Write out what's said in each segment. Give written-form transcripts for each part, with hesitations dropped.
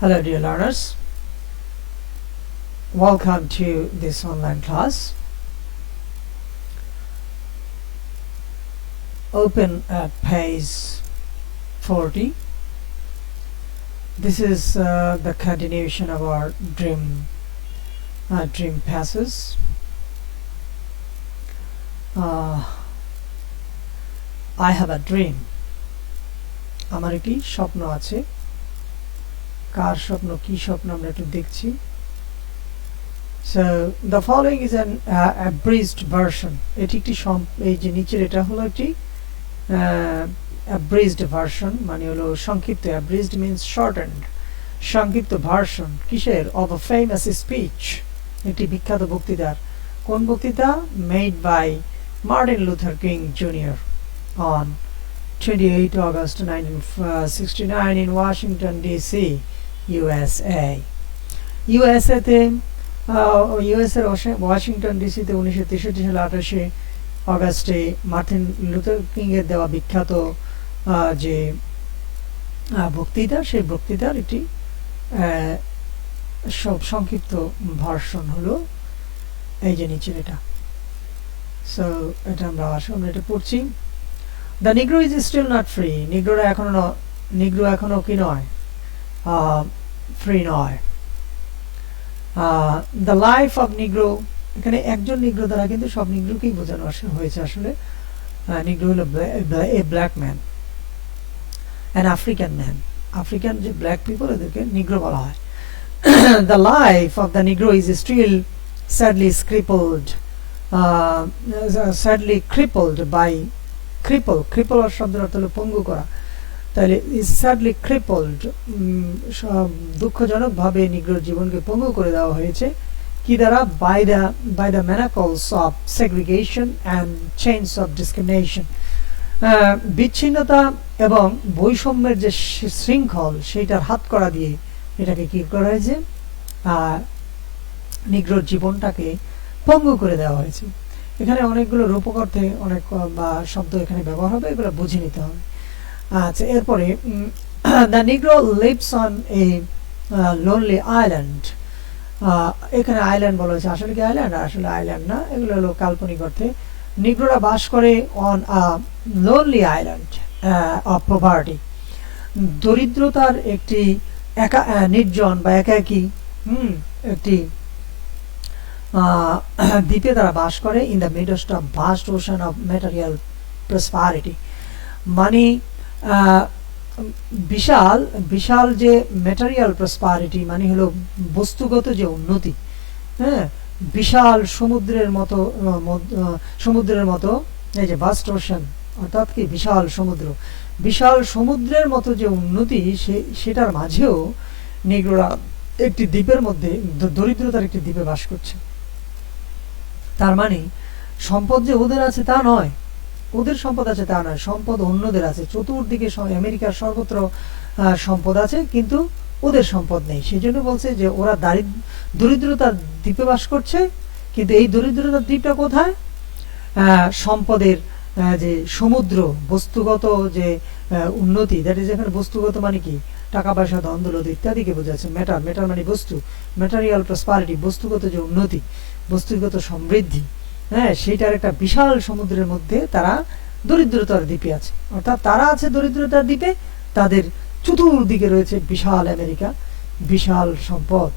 Hello dear learners, welcome to this online class. Open at page 40. This is the continuation of our dream passes. I have a dream. আমার একটি স্বপ্ন আছে। কার স্বপ্ন কি স্বপ্ন আমরা একটু দেখছি। So the following is an abridged version. এটি একটি এই যে নিচের এটা হলো একটি abridged version মানে হলো সংক্ষিপ্ত। abridged means shortened. সংক্ষিপ্ত ভার্সন কিসের of a famous speech, একটি বিখ্যাত বক্তৃতার। কোন বক্তৃতা? Made by Martin Luther King Jr. on 28 August 1969 in Washington DC, USA. USA তে ইউএসএর ওয়াশিংটন ডিসিতে 1963 সালে 28 অগাস্টে মার্টিন লুথার কিং এর দেওয়া বিখ্যাত যে বক্তৃতা, সেই বক্তৃতার একটি সব সংক্ষিপ্ত ভার্সন হলো এই যে নিচের এটা। সো এটা আমরা এটা পড়ছি। The Negro is still not free. Negro এখনো কি নয়? ফ্রি নয়। The life of Negro, এখানে একজন নিগ্রো দ্বারা কিন্তু সব নিগ্রোকেই বোঝানো হয়েছে আসলে। নিগ্রো হলো a black man, an African man. African যে ব্ল্যাক পিপল এদেরকে নিগ্রো বলা হয়। The life of the Negro is still sadly crippled by cripple শব্দের অর্থ হলো পঙ্গু করা। তাহলে is sadly crippled, দুঃখজনকভাবে নিগ্রোর জীবনকে পঙ্গু করে দেওয়া হয়েছে কি দ্বারা? by the manacles of segregation and chains of discrimination. বিচ্ছিন্নতা এবং বৈষম্যের যে শৃঙ্খল সেইটার হাতকড়া দিয়ে এটাকে কি করা হয়েছে? নিগ্রোর জীবনটাকে পঙ্গু করে দেওয়া হয়েছে। এখানে অনেকগুলো রূপক অর্থে অনেক শব্দ এখানে ব্যবহার হবে, এগুলো বুঝে নিতে হবে। আচ্ছা, এরপরে the Negro lives on a lonely island. এখানে আইল্যান্ড বলা হয়েছে, আসলে কি আইল্যান্ড? আসলে আইল্যান্ড না, এগুলো হলো কাল্পনিক অর্থে। নিগ্রোরা বাস করে on a lonely island of poverty, দরিদ্রতার একটি নির্জন বা একাকী একটি দ্বীপে তারা বাস করে in the midst of vast ocean of material prosperity. মানে বিশাল যে ম্যাটেরিয়াল প্রসপারিটি মানে হলো বস্তুগত যে উন্নতি, হ্যাঁ, বিশাল সমুদ্রের মতো এই যে ভাস্ট ওশান অর্থাৎ কি বিশাল সমুদ্রের মতো যে উন্নতি সেটার মাঝেও নিগ্রোরা একটি দ্বীপের মধ্যে দরিদ্রতার একটি দ্বীপে বাস করছে। তার মানে সম্পদ যে ওদের আছে তা নয়, ওদের সম্পদ আছে তা নয়, সম্পদ অন্যদের আছে। চতুর্দিকে আমেরিকার সর্বত্র সম্পদ আছে, কিন্তু ওদের সম্পদ নেই। সেই জন্য বলছে যে ওরা দরিদ্রতার দ্বীপে বাস করছে, কিন্তু এই দরিদ্রতার দ্বীপটা কোথায়? সম্পদের যে সমুদ্র, বস্তুগত যে উন্নতি, দ্যাট ইজ এখানে বস্তুগত মানে কি? টাকা পয়সা, ধন দৌলত ইত্যাদিকে বোঝাচ্ছে। মেটার মানে বস্তু, ম্যাটেরিয়াল প্রসপারিটি, বস্তুগত যে উন্নতি, বস্তুগত সমৃদ্ধি, হ্যাঁ, সেইটার একটা বিশাল সমুদ্রের মধ্যে তারা দরিদ্রতার দ্বীপে আছে। অর্থাৎ তারা আছে দরিদ্রতার দ্বীপে, তাদের চতুর্দিকে রয়েছে বিশাল আমেরিকা, বিশাল সম্পদ।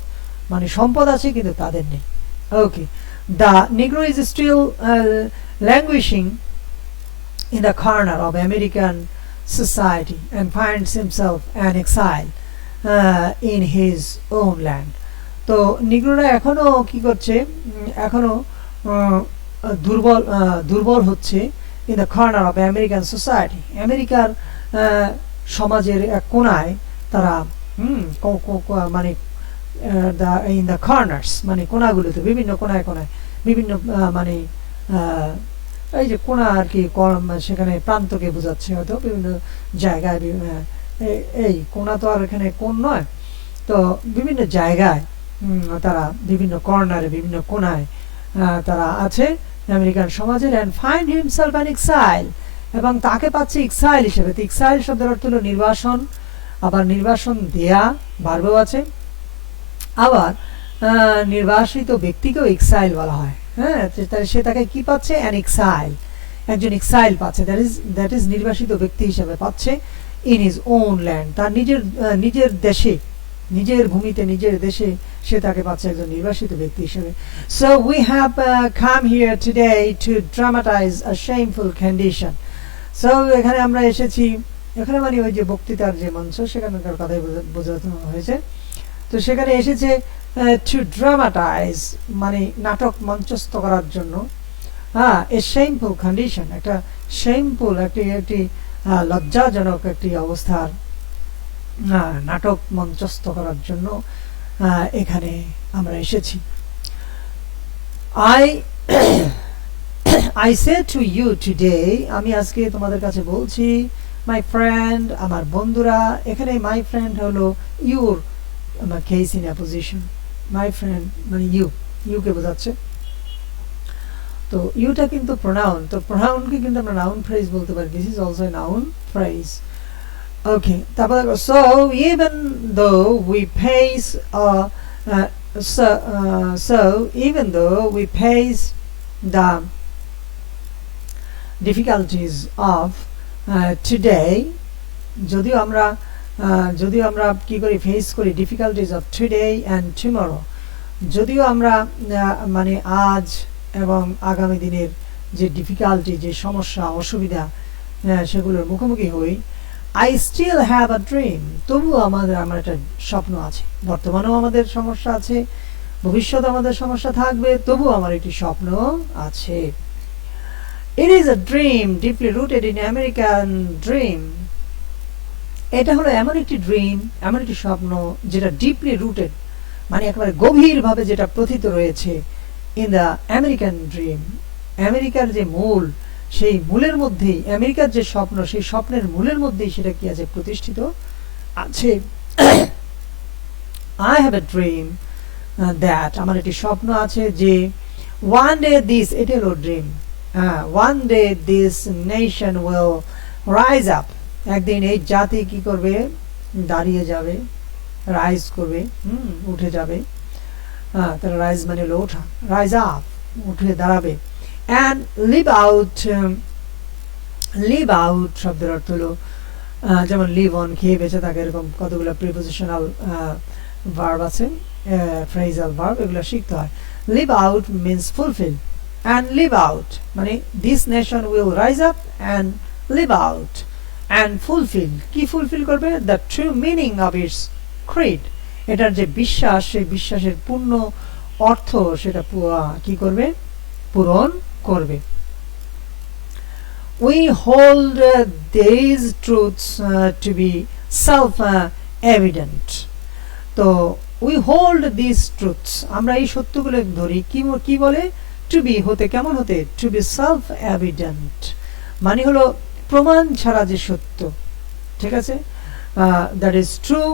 মানে সম্পদ আছে কিন্তু তাদের নেই। ওকে, the Negro is still languishing in the corner of American society and finds himself an exile in his own land. তো নিগ্রোরা এখনো কি করছে? এখনো দুর্বল হচ্ছে in the corner of American society, আমেরিকার সমাজের এক কোণায় তারা মানে in the corners মানে কোণাগুলোতে, বিভিন্ন কোণায় বিভিন্ন মানে এই যে কোণা আর কি, সেখানে প্রান্তকে বোঝাচ্ছে হয়তো, বিভিন্ন জায়গায় এই কোণা তো আর এখানে কোণ নয়, তো বিভিন্ন জায়গায় তারা বিভিন্ন কর্নারে, বিভিন্ন কোণায় তারা আছে আমেরিকান সমাজের। and find himself an exile, এবং তাকে পাচ্ছে এক্সাইল হিসেবে। এক্সাইল শব্দের অর্থ হলো নির্বাসন, আবার নির্বাসন দেয়া, ভার্বও আছে। আবার নির্বাসিত ব্যক্তিকেও এক্সাইল বলা হয়। হ্যাঁ, সে তাকে কি পাচ্ছে? অ্যান এক্সাইল, একজন এক্সাইল পাচ্ছে, দ্যাট ইজ নির্বাসিত ব্যক্তি হিসেবে পাচ্ছে ইন হিজ ওন ল্যান্ড, তার নিজের দেশে, নিজের ভূমিতে, নিজের দেশে সে তাকে পাচ্ছে একজন নির্বাসিত ব্যক্তি হিসেবে। So we have come here today to dramatize a shameful condition. So এখানে আমরা এসেছি, এখানে মানে ওই যে বক্তৃতার যে মঞ্চ সেখানকার কথাই বোঝানো হয়েছে। তো সেখানে এসেছে টু ড্রামাটাইজ মানে নাটক মঞ্চস্থ করার জন্য, হ্যাঁ, এ শেমফুল কন্ডিশন, একটা শেমফুল একটি লজ্জাজনক একটি অবস্থার নাটক মঞ্চস্থ করার জন্য এখানে আমরা এসেছি। I say to you today, আমি আজকে তোমাদের কাছে বলছি, my friend, আমার বন্ধুরা। এখানে my friend হলো your case in a position, my friend মানে you কে বোঝাচ্ছে। তো ইউটা কিন্তু প্রোনাউন, তো প্রোনাউনকে কিন্তু আমরা নাউন ফ্রেজ বলতে পারি, this is also a noun phrase. Okay, তারপর দেখো, so even though we face so even though we face the difficulties of today, যদিও আমরা কি করি, ফেস করি difficulties of today and tomorrow, যদিও আমরা মানে আজ এবং আগামী দিনের যে ডিফিকাল্টি, যে সমস্যা, অসুবিধা, সেগুলোর মুখোমুখি হই, I still have a dream, তবুও আমার একটা স্বপ্ন আছে। বর্তমানেও আমাদের সমস্যা আছে, ভবিষ্যতে আমাদের সমস্যা থাকবে, তবুও আমার একটি স্বপ্ন আছে। It is a dream deeply rooted in American dream, এটা হলো এমন একটি ড্রিম, এমন একটি স্বপ্ন যেটা ডিপলি রুটেড মানে একেবারে গভীরভাবে যেটা প্রথিত রয়েছে ইন দ্য আমেরিকান ড্রিম, আমেরিকার যে মূল, সেই মূলের মধ্যেই, আমেরিকার যে স্বপ্ন, সেই স্বপ্নের মূলের মধ্যেই সেটা কি আছে, প্রতিষ্ঠিত আছে। I have a dream that, আমার একটি স্বপ্ন আছে যে ওয়ান ডে দিস, এটা হলো dream, one day this nation will rise up, একদিন এই জাতি কি করবে, দাঁড়িয়ে যাবে, রাইজ করবে, উঠে যাবে। তাহলে রাইজ মানে হলো ওঠা, রাইজ আপ, উঠে দাঁড়াবে। অ্যান্ড লিভ আউট শব্দের অর্থ হলো যেমন লিভ অন, খেয়ে বেঁচে থাকে, এরকম কতগুলো প্রিপোজিশনাল ভার্ব আছে, ফ্রেজাল ভার্ব, এগুলো শিখতে হয়। Live out means fulfil, and live out মানে this nation will rise up and live out and fulfil, কি ফুলফিল করবে, the true meaning of its creed, এটার যে বিশ্বাস, সেই বিশ্বাসের পূর্ণ অর্থ সেটা কি করবে, পূরণ করবে। We hold these truths to be self-evident. তো we hold these truths, আমরা এই সত্যগুলো ধরি, কি বলে, to be হতে, কেমন হতে, to be self-evident মানে হলো প্রমাণ ছাড়া যে সত্য, ঠিক আছে, that is true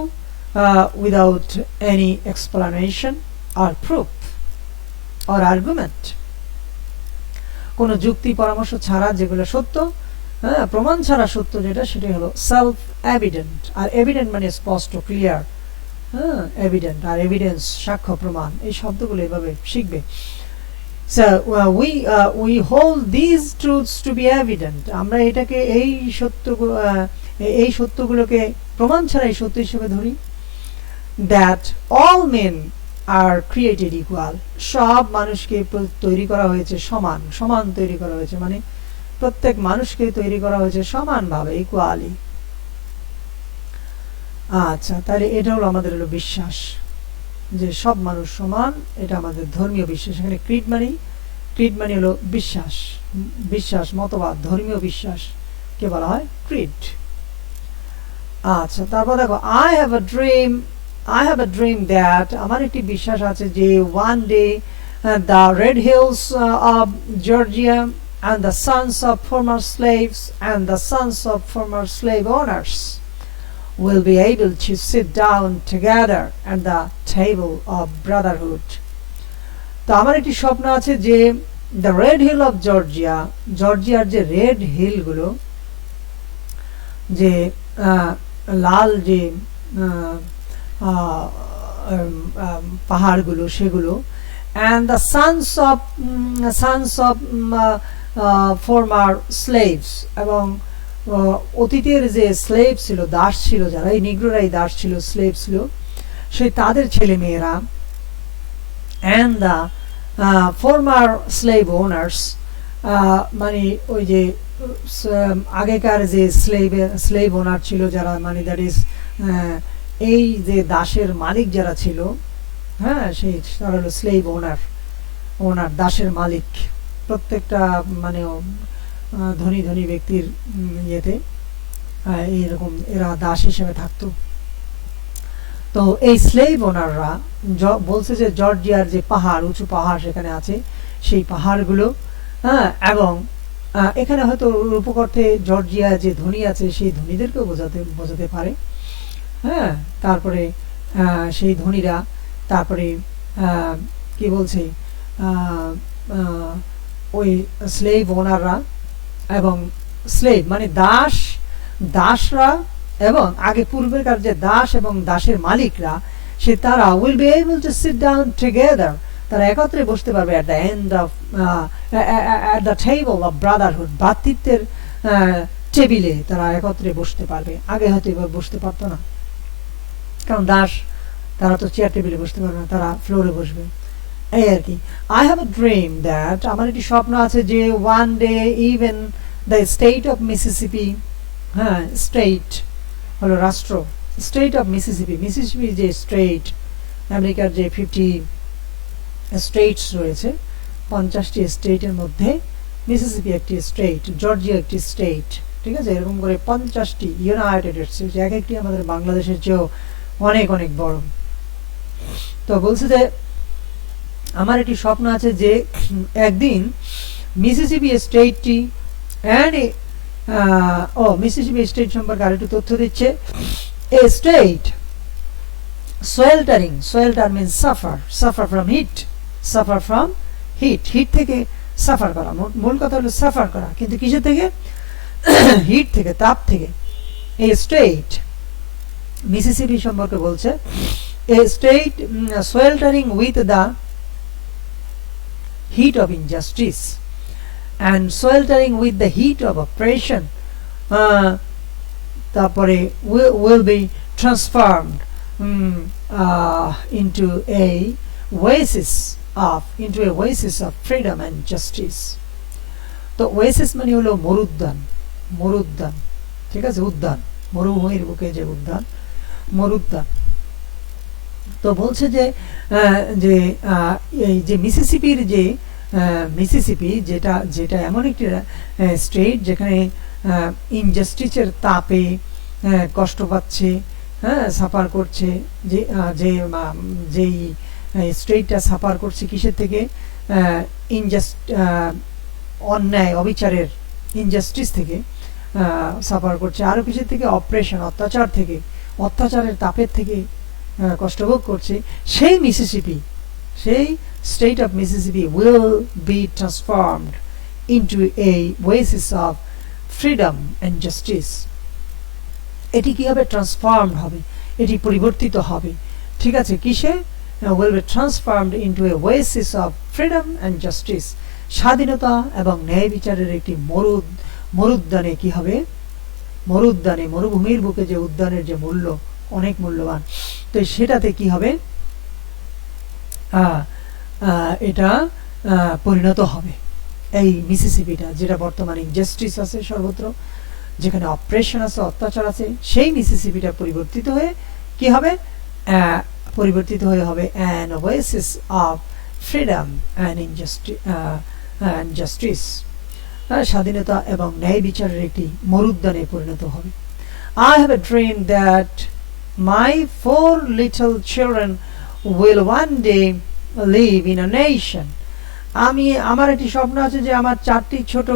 without any explanation or proof or argument, কোনো যুক্তি পরামর্শ ছাড়া যেগুলো সত্য, প্রমাণ ছাড়া সত্য যেটা, সেটাই হলো সেলফ এভিডেন্ট। আর এভিডেন্ট মানে স্পষ্ট, ক্লিয়ার, এভিডেন্ট আর এভিডেন্স সাক্ষ্য প্রমাণ, এই শব্দগুলো এভাবে শিখবে। So we hold these truths to be evident, আমরা এটাকে এই সত্যগুলোকে প্রমাণ ছাড়া এই সত্য হিসেবে ধরি। That all men are created equal, সব মানুষকে তৈরি করা হয়েছে সমান, সমান তৈরি করা হয়েছে মানে প্রত্যেক মানুষকে তৈরি করা হয়েছে সমানভাবে, ইকুয়ালি। আচ্ছা, তাহলে এটা হলো আমাদের হলো বিশ্বাস যে সব মানুষ সমান, এটা আমাদের ধর্মীয় বিশ্বাস। এখানে ক্রিড মানে হলো বিশ্বাস, বিশ্বাস, মতবাদ, ধর্মীয় বিশ্বাস কে বলা হয় ক্রিড। আচ্ছা, তারপর দেখো, I have a dream that, আমার একটি বিশ্বাস আছে যে one day the red hills of Georgia and the sons of former slaves and the sons of former slave owners will be able to sit down together at the table of brotherhood. তো আমার একটি স্বপ্ন আছে যে the red hill of Georgia, জর্জিয়ার যে red hill গুলো, যে লাল যে পাহাড়গুলো সেগুলো, and the sons of former slaves, এবং অতীতের যে স্লেভ ছিল, দাস ছিল, যারা এই নিগ্রোরাই দাস ছিল, স্লেভ ছিল, সেই তাদের ছেলে মেয়েরা, and the former slave owners, মানে ওই যে আগেকার যে স্লেভ ওনার ছিল যারা, মানে দ্যাট ইজ এই যে দাসের মালিক যারা ছিল, হ্যাঁ, সেই তারা হলো স্লেভ ওনার দাসের মালিক। প্রত্যেকটা মানে ধনী ধনী ব্যক্তির ইয়েতে এইরকম এরা দাস হিসেবে থাকতো। তো এই স্লেভ ওনাররা বলছে যে জর্জিয়ার যে পাহাড়, উঁচু পাহাড় সেখানে আছে, সেই পাহাড়গুলো, হ্যাঁ, এবং এখানে হয়তো রূপক অর্থে জর্জিয়া যে ধনী আছে সেই ধনীদেরকেও বোঝাতে পারে, হ্যাঁ। তারপরে সেই ধনীরা, তারপরে কি বলছে, ওই স্লেভ ওনাররা এবং স্লেভ মানে দাসরা, এবং আগে পূর্বেকার যে দাস এবং দাসের মালিকরা, তারা will be able to sit down together, তারা একত্রে বসতে পারবে at the end of at the table of brotherhood, ভ্রাতৃত্বের টেবিলে তারা একত্রে বসতে পারবে। আগে হয়তো এবার বসতে পারতো না, কারণ দাস, তারা তো চেয়ার টেবিলে বসতে পারবে না, তারা ফ্লোরে বসবে, এই আর কি। I have a dream that, আমার একটি স্বপ্ন আছে যে one day even the state of Mississippi, হ্যাঁ, স্টেট হলো রাষ্ট্র, স্টেট অফ মিসিসিপি যে স্টেট, আমেরিকার যে 50 স্টেটস রয়েছে, 50টি স্টেটের মধ্যে মিসিসিপি একটি স্টেট, জর্জিয়া একটি স্টেট, ঠিক আছে, এরকম করে 50টি ইউনাইটেড স্টেটস, এক একটি আমাদের বাংলাদেশের চেয়েও অনেক অনেক বড়। তো বলছে যে আমার একটি স্বপ্ন আছে যে একদিন মিসিসিপি স্টেটটি মিসিসিপি স্টেট সম্পর্কে আরেকটু তথ্য দিচ্ছে। A state swelter means suffer from heat থেকে সাফার করা, মূল কথা হলো সাফার করা, কিন্তু কিসের থেকে? হিট থেকে, তাপ থেকে। এই স্টেট মিসিসিপি সম্পর্কে বলছে, a state sweltering with the heat of injustice and sweltering with the heat of oppression, তারপরে will be transformed into a oasis of freedom and justice. তো ওয়েসিস মানে হলো মরুদ্যান, ঠিক আছে, উদ্যান, মরুভূমির বুকে যে উদ্যান, মরুদ্যান। তো বলছে যে এই যে মিসিসিপির যে মিসিসিপি যেটা এমন একটি স্টেট যেখানে ইনজাস্টিসের তাপে কষ্ট পাচ্ছে, হ্যাঁ, সাফার করছে, যেই স্টেটটা সাফার করছে কিসের থেকে? অন্যায়, অবিচারের, ইনজাস্টিস থেকে সাফার করছে, আরো কিসের থেকে? অপারেশন, অত্যাচারের তাপের থেকে কষ্টভোগ করছে। সেই মিসিসিপি, সেই state of Mississippi will be transformed into a oasis of freedom and justice. এটি কি হবে? ট্রান্সফর্মড হবে, এটি পরিবর্তিত হবে, ঠিক আছে, কিসে? will be transformed into a oasis of freedom and justice, স্বাধীনতা এবং ন্যায় বিচারের একটি মরুদ্যানে। কি হবে? মরুদ্যানে, মরুভূমির বুকে যে উদ্যানের যে মূল্য অনেক মূল্যবান, তো সেটাতে কি হবে? এটা পরিণত হবে। এই মিসিসিপিটা, যেটা বর্তমানে ইনজাস্টিস আছে সর্বত্র, যেখানে অপারেশন আছে, অত্যাচার আছে, সেই মিসিসিপিটা পরিবর্তিত হয়ে কি হবে? পরিবর্তিত হয়ে হবে an oasis of freedom and justice, স্বাধীনতা এবং ন্যায় বিচারের একটি মরুদ্যানে পরিণত হবে। I have a dream that my 4 little children will one day live in a nation. আমার একটি স্বপ্ন আছে যে আমার 4টি ছোট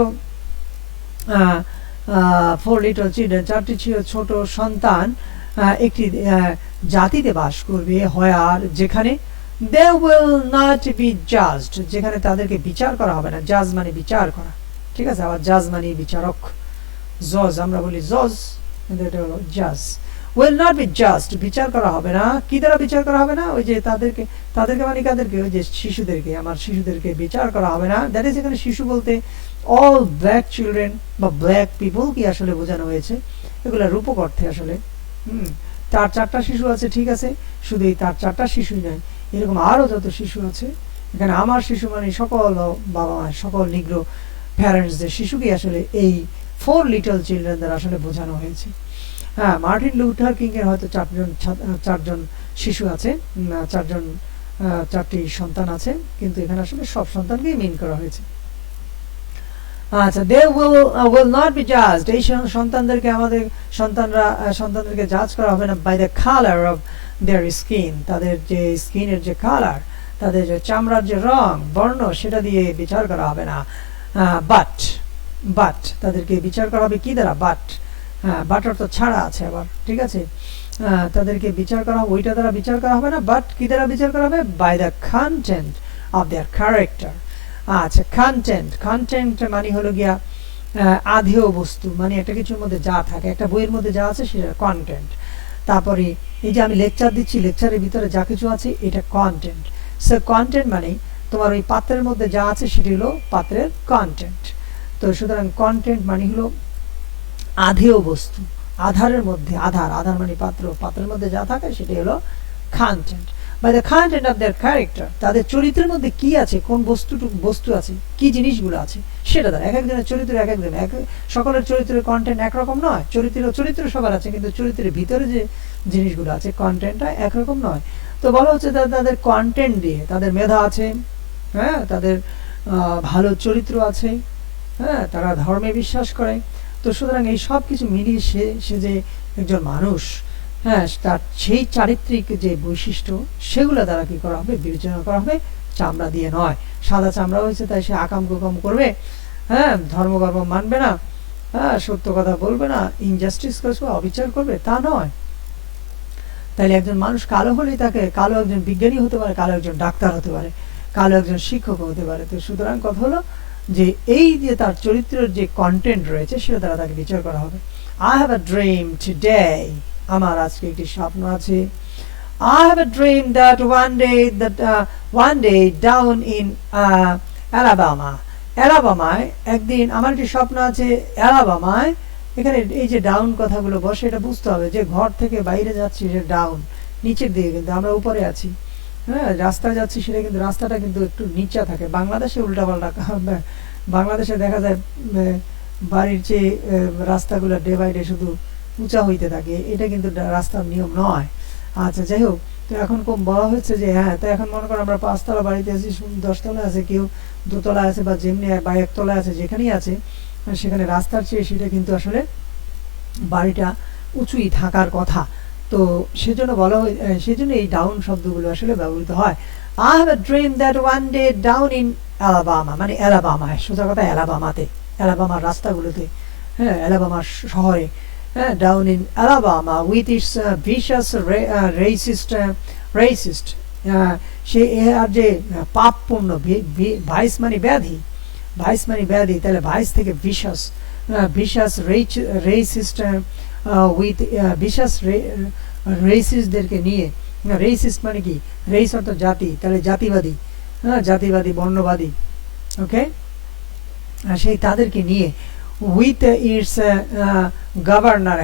4 little children, 4টি ছোট সন্তান একটি জাতিতে বাস করবে, আর যেখানে they will not be judged, যেখানে তাদেরকে বিচার করা হবে না। জাজ মানে বিচার করা, ঠিক আছে, আবার জাজ মানে বিচারক, জজ আমরা বলি জজ, কিন্তু এটা হলো জাজ। will not be judged, বিচার করা হবে না। কি দ্বারা বিচার করা হবে না? ওই যে তাদেরকে তাদেরকে মানে কাদেরকে? ওই যে শিশুদেরকে, আমার শিশুদেরকে বিচার করা হবে না। দ্যাট ইজ এখানে শিশু বলতে অল ব্ল্যাক চিলড্রেন বা ব্ল্যাক পিপল কি আসলে বোঝানো হয়েছে, এগুলা রূপক অর্থে আসলে। তার 4টা শিশু আছে, ঠিক আছে, শুধু এই তার 4টা শিশুই নয়, এরকম আরো যত শিশু আছে এখানে। আমার শিশু মানে সকল বাবা মা, সকল নিগ্রো প্যারেন্টসদের শিশুকে আসলে এই 4 লিটল চিলড্রেন দ্বারা আসলে বোঝানো হয়েছে। হ্যাঁ, মার্টিন লুথার কিং এর হয়তো 4জন শিশু আছে, 4টি সন্তান আছে, কিন্তু এখানে আসলে সব সন্তানকেই মিন করা হয়েছে। আচ্ছা, they will not be judged, এই সন্তানদেরকে আমাদের সন্তানদেরকে জাজ করা হবে না by the color of their skin, তাদের যে স্কিনের যে কালার, তাদের যে চামড়ার যে রং বর্ণ, সেটা দিয়ে বিচার করা হবে না। বাট তাদেরকে বিচার করা হবে কি দ্বারা? বাট অর্থ ছাড়া আছে আবার, ঠিক আছে। তাদেরকে বিচার করা হবে, ওইটা দ্বারা বিচার করা হবে না, বাট কি দ্বারা বিচার করা হবে? By the content of their character. আচ্ছা, কন্টেন্ট মানে হলো গিয়া আধেয় বস্তু, মানে একটা কিছুর মধ্যে যা থাকে, একটা বইয়ের মধ্যে যা আছে সেটা কন্টেন্ট। তারপরে এই যে আমি লেকচার দিচ্ছি, লেকচারের ভিতরে যা কিছু আছে এটা কন্টেন্ট। সো কন্টেন্ট মানে তোমার ওই পাত্রের মধ্যে যা আছে সেটি হলো পাত্রের কন্টেন্ট। তো সুতরাং কন্টেন্ট মানে হলো আধেয় বস্তু, আধারের মধ্যে, আধার মানে পাত্র, পাত্রের মধ্যে যা থাকে সেটি হলো content. By the content of their character, তাদের চরিত্রের মধ্যে কি আছে, কোন বস্তু আছে, কি জিনিসগুলো আছে, সেটা দ্বারা। এক একজনের চরিত্র এক একজন, সকলের চরিত্রের কন্টেন্ট একরকম নয়। চরিত্র সবার আছে, কিন্তু চরিত্রের ভিতরে যে জিনিসগুলো আছে কন্টেন্টটা একরকম নয়। তো বলা হচ্ছে তাদের কন্টেন্ট দিয়ে, তাদের মেধা আছে, হ্যাঁ, তাদের ভালো চরিত্র আছে, হ্যাঁ, তারা ধর্মে বিশ্বাস করে। তো সুতরাং এই সব কিছু মিলিয়ে সে যে একজন মানুষ, হ্যাঁ, তার সেই চারিত্রিক যে বৈশিষ্ট্য, সেগুলো দ্বারা কি করা হবে? বিবেচনা করা হবে, চামড়া দিয়ে নয়। সাদা চামড়া হয়েছে তাই সে আকাম কুকাম করবে, হ্যাঁ, ধর্মকর্ম মানবে না, হ্যাঁ, সত্য কথা বলবে না, ইনজাস্টিস করবে, অবিচার করবে, তা নয়। তাইলে একজন মানুষ কালো হলেই তাকে কালো একজন বিজ্ঞানী হতে পারে, কালো একজন ডাক্তার হতে পারে, কালো একজন শিক্ষক হতে পারে। তো সুতরাং কথা হলো যে এই যে তার চরিত্রের যে কন্টেন্ট রয়েছে সেটা দ্বারা তাকে বিচার করা হবে। I have a dream today, আমার আজকে একটি স্বপ্ন আছে। I have a dream that one day down in অ্যালাবামায় একদিন, আমার একটি স্বপ্ন আছে অ্যালাবামায়। এখানে এই যে ডাউন কথাগুলো বসে, এটা বুঝতে হবে যে ঘর থেকে বাইরে যাচ্ছি যে ডাউন, নিচের দিকে, কিন্তু আমরা উপরে আছি, হ্যাঁ, রাস্তায় যাচ্ছি, সেটা কিন্তু রাস্তাটা কিন্তু একটু নিচে থাকে। বাংলাদেশে উল্টাপাল্টা, বাংলাদেশে দেখা যায় বাড়ির যে রাস্তাগুলো ডে বাই ডে শুধু উঁচা হইতে থাকে, এটা কিন্তু রাস্তার নিয়ম নয়। আচ্ছা, যাই হোক, তো এখন কম বলা হচ্ছে যে হ্যাঁ, তো এখন মনে করো আমরা 5তলা বাড়িতে আছি, 10তলা আছে, কেউ 2তলা আছে, বা যেমনি বা 1তলা আছে, যেখানেই আছে, সেখানে রাস্তার চেয়ে সেটা কিন্তু আসলে বাড়িটা উঁচুই থাকার কথা। তো সেজন্য বলা হয়, সেজন্য এই ডাউন শব্দগুলো আসলে ব্যবহৃত হয়। I have a dream that one day down in Alabama, মানে অ্যালাবামায়, সোজা কথা অ্যালাবামাতে, অ্যালাবামার রাস্তাগুলোতে, হ্যাঁ, অ্যালাবামার শহরে, হ্যাঁ, down in Alabama with its vicious racist, সে আর যে পাপপূর্ণ, ভাইস মানে ব্যাধি, তাহলে ভাইস থেকে vicious racist with vicious রেসিস্টদেরকে নিয়ে। রেসিস্ট মানে কি? রেস অর্থ জাতি, তাহলে জাতিবাদী, হ্যাঁ, জাতিবাদী, বর্ণবাদী, ওকে, সেই তাদেরকে নিয়ে। with its governor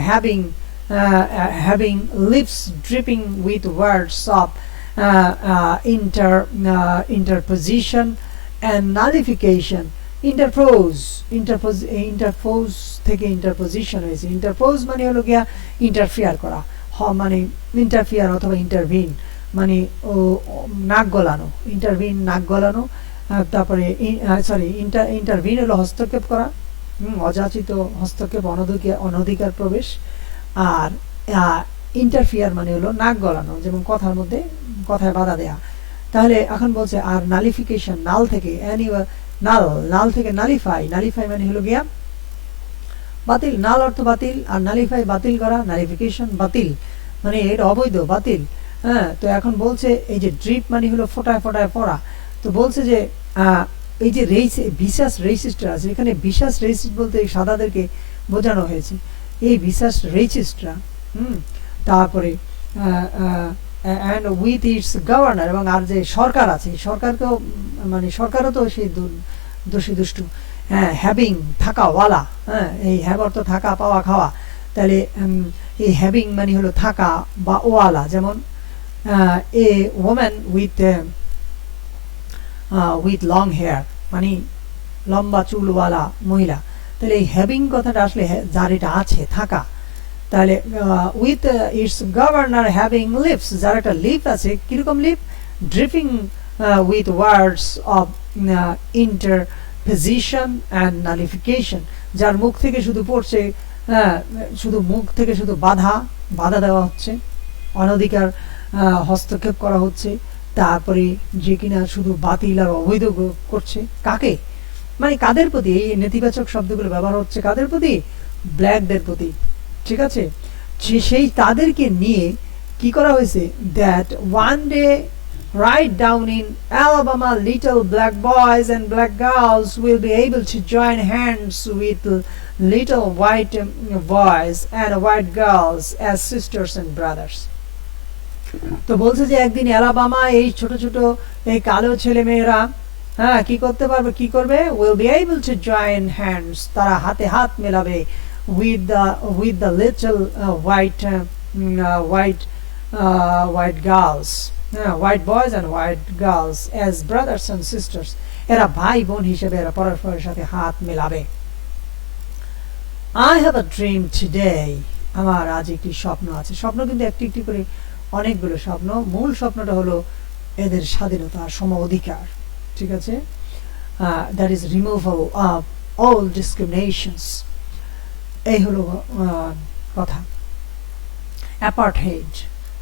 having lips dripping with words of interposition and nullification. interpose থেকে interposition হয়েছে। interpose মানে হলো গিয়া ইন্টারফিয়ার করা, মানে ইন্টারফিয়ার অথবা ইন্টারভিন মানে নাক গলানো, ইন্টারভিন নাক গলানো। তারপরে ইন্টারভিন হলো হস্তক্ষেপ করা, অযাচিত হস্তক্ষেপ, অনধিকার প্রবেশ। আর ইন্টারফিয়ার মানে হলো নাক গলানো, যেমন কথার মধ্যে কথায় বাধা দেয়া। তাহলে এখন বলছে আর নালিফিকেশন, নাল থেকে, নাল থেকে নালিফাই মানে হলো গিয়া বাতিল, নাল অর্থ বাতিল, আর নালিফাই বাতিল করা, নালিফিকেশন বাতিল মানে এটা অবৈধ, বাতিল, হ্যাঁ। তো এখন বলছে এই যে ড্রিপ মানে হলো ফোটায় ফোটায় পড়া। তো বলছে যে এই যে ভিসাস রেসিস্টরা আছে, এখানে ভিসাস রেসিস্ট বলতে এই সাদাদেরকে বোঝানো হয়েছে, এই ভিসাস রেসিস্টরা, তারপরে অ্যান্ড উইথ ইটস গভর্নর, এবং আর যে সরকার আছে সরকারকেও মানে সরকারও তো সেই দোষী দুষ্টু, হ্যাঁ, হ্যাভিং থাকাওয়ালা, হ্যাঁ, এই হ্যাভ অর্থ থাকা পাওয়া খাওয়া, তাহলে এই হ্যাভিং মানে হলো থাকা বা ওয়ালা, যেমন a woman with long hair মানে লম্বা চুলওয়ালা মহিলা, তাহলে এই হ্যাভিং কথাটা আসলে যার এটা আছে থাকা, তাহলে with its governor having lips, যার একটা লিপ আছে, কিরকম lip, dripping with words of interposition and nullification, যার মুখ থেকে শুধু পড়ছে, শুধু মুখ থেকে শুধু বাধা দেওয়া হচ্ছে, অনধিকার হস্তক্ষেপ করা হচ্ছে, তারপরে যে কিনা শুধু বাতিল আর অবৈধ করছে, কাকে মানে কাদের প্রতি এই নেতিবাচক শব্দগুলো ব্যবহার হচ্ছে, কাদের প্রতি, ব্ল্যাকদের প্রতি, ঠিক আছে, সেই তাদেরকে নিয়ে কি করা হয়েছে, that one day right down in Alabama little black boys and black girls will be able to join hands with little white boys and white girls as sisters and brothers. তো বলছে যে একদিন অ্যালাবামা এই ছোট ছোট এই কালো ছেলে মেয়েরা, হ্যাঁ, কি করতে পারবে, কি করবে, will be able to join hands, তারা হাতে হাত মেলাবে, with the little white girls, white boys and white girls as brothers and sisters, এরা ভাই বোন হিসেবে এরা পরস্পরের সাথে হাত মেলাবে। I have a dream today, আমার আজ একটি স্বপ্ন আছে, স্বপ্ন কিন্তু একটি একটি করে অনেকগুলো স্বপ্ন, মূল স্বপ্নটা হলো এদের স্বাধীনতা, সম অধিকার, ঠিক আছে, that is removal of all discriminations, এই হলো কথা।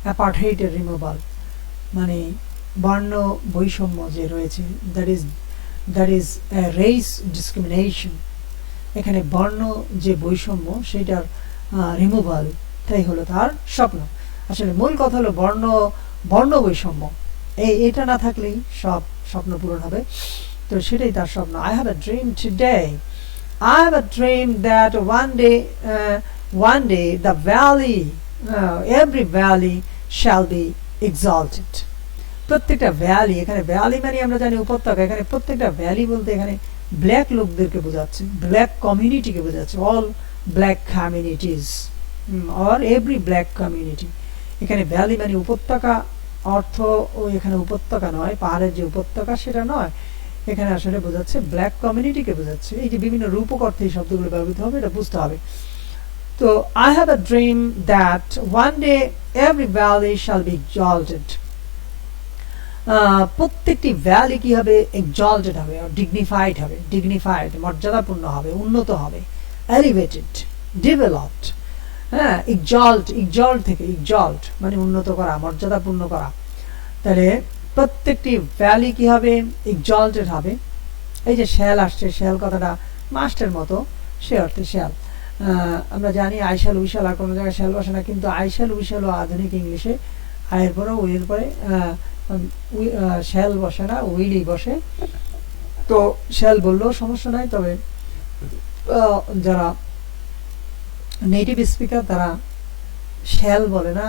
অ্যাপার্থেইডের রিমুভাল মানে বর্ণ বৈষম্য যে রয়েছে, দ্যাট ইজ রেস ডিসক্রিমিনেশন, এখানে বর্ণ যে বৈষম্য সেটার রিমুভাল, তাই হলো তার স্বপ্ন। আসলে মূল কথা হলো বর্ণ বৈষম্য, এটা না থাকলেই সব স্বপ্ন পূরণ হবে, তো সেটাই তার স্বপ্ন। I have a dream today, I have a dream that one day the valley, every valley shall be exalted, প্রত্যেকটা ভ্যালি, এখানে ভ্যালি মানে আমরা জানি উপত্যকা, এখানে প্রত্যেকটা ভ্যালি বলতে এখানে ব্ল্যাক লোকদেরকে বোঝাচ্ছে, ব্ল্যাক কমিউনিটিকে বোঝাচ্ছে, all black communities or every black community. এখানে ভ্যালি মানে উপত্যকা, অর্থ এখানে উপত্যকা নয়, পাহাড়ের যে উপত্যকা সেটা নয়, এখানে আসলে বোঝাচ্ছে ব্ল্যাক কমিউনিটিকে বোঝাচ্ছে। এই যে বিভিন্ন রূপক অর্থে এই শব্দগুলো ব্যবহৃত হবে, এটা বুঝতে হবে। তো I have a dream that one day every valley shall be exalted, প্রত্যেকটি ভ্যালি কি হবে, এক্সalted হবে, ডিগনিফাইড হবে, মর্যাদাপূর্ণ হবে, উন্নত হবে, এলিভেটেড, ডেভেলপড, হ্যাঁ, এক্সalt থেকে এক্সalt মানে উন্নত করা, মর্যাদাপূর্ণ করা, তাহলে প্রত্যেকটি ভ্যালি কি হবে, এক্সalted হবে। এই যে শ্যাল আসছে, শ্যাল কথাটা মাস্টের মতো, সে অর্থে শ্যাল, আমরা জানি আইশাল উইশাল, আর কোনো জায়গায় শ্যাল বসে না, কিন্তু আইশাল উইশাল ও আধুনিক ইংলিশে আয়ের পরে উইল পরে শ্যাল বসে না, উইলই বসে, তো শ্যাল বললেও সমস্যা নাই, তবে যারা নেটিভ স্পিকার তারা শ্যাল বলে না,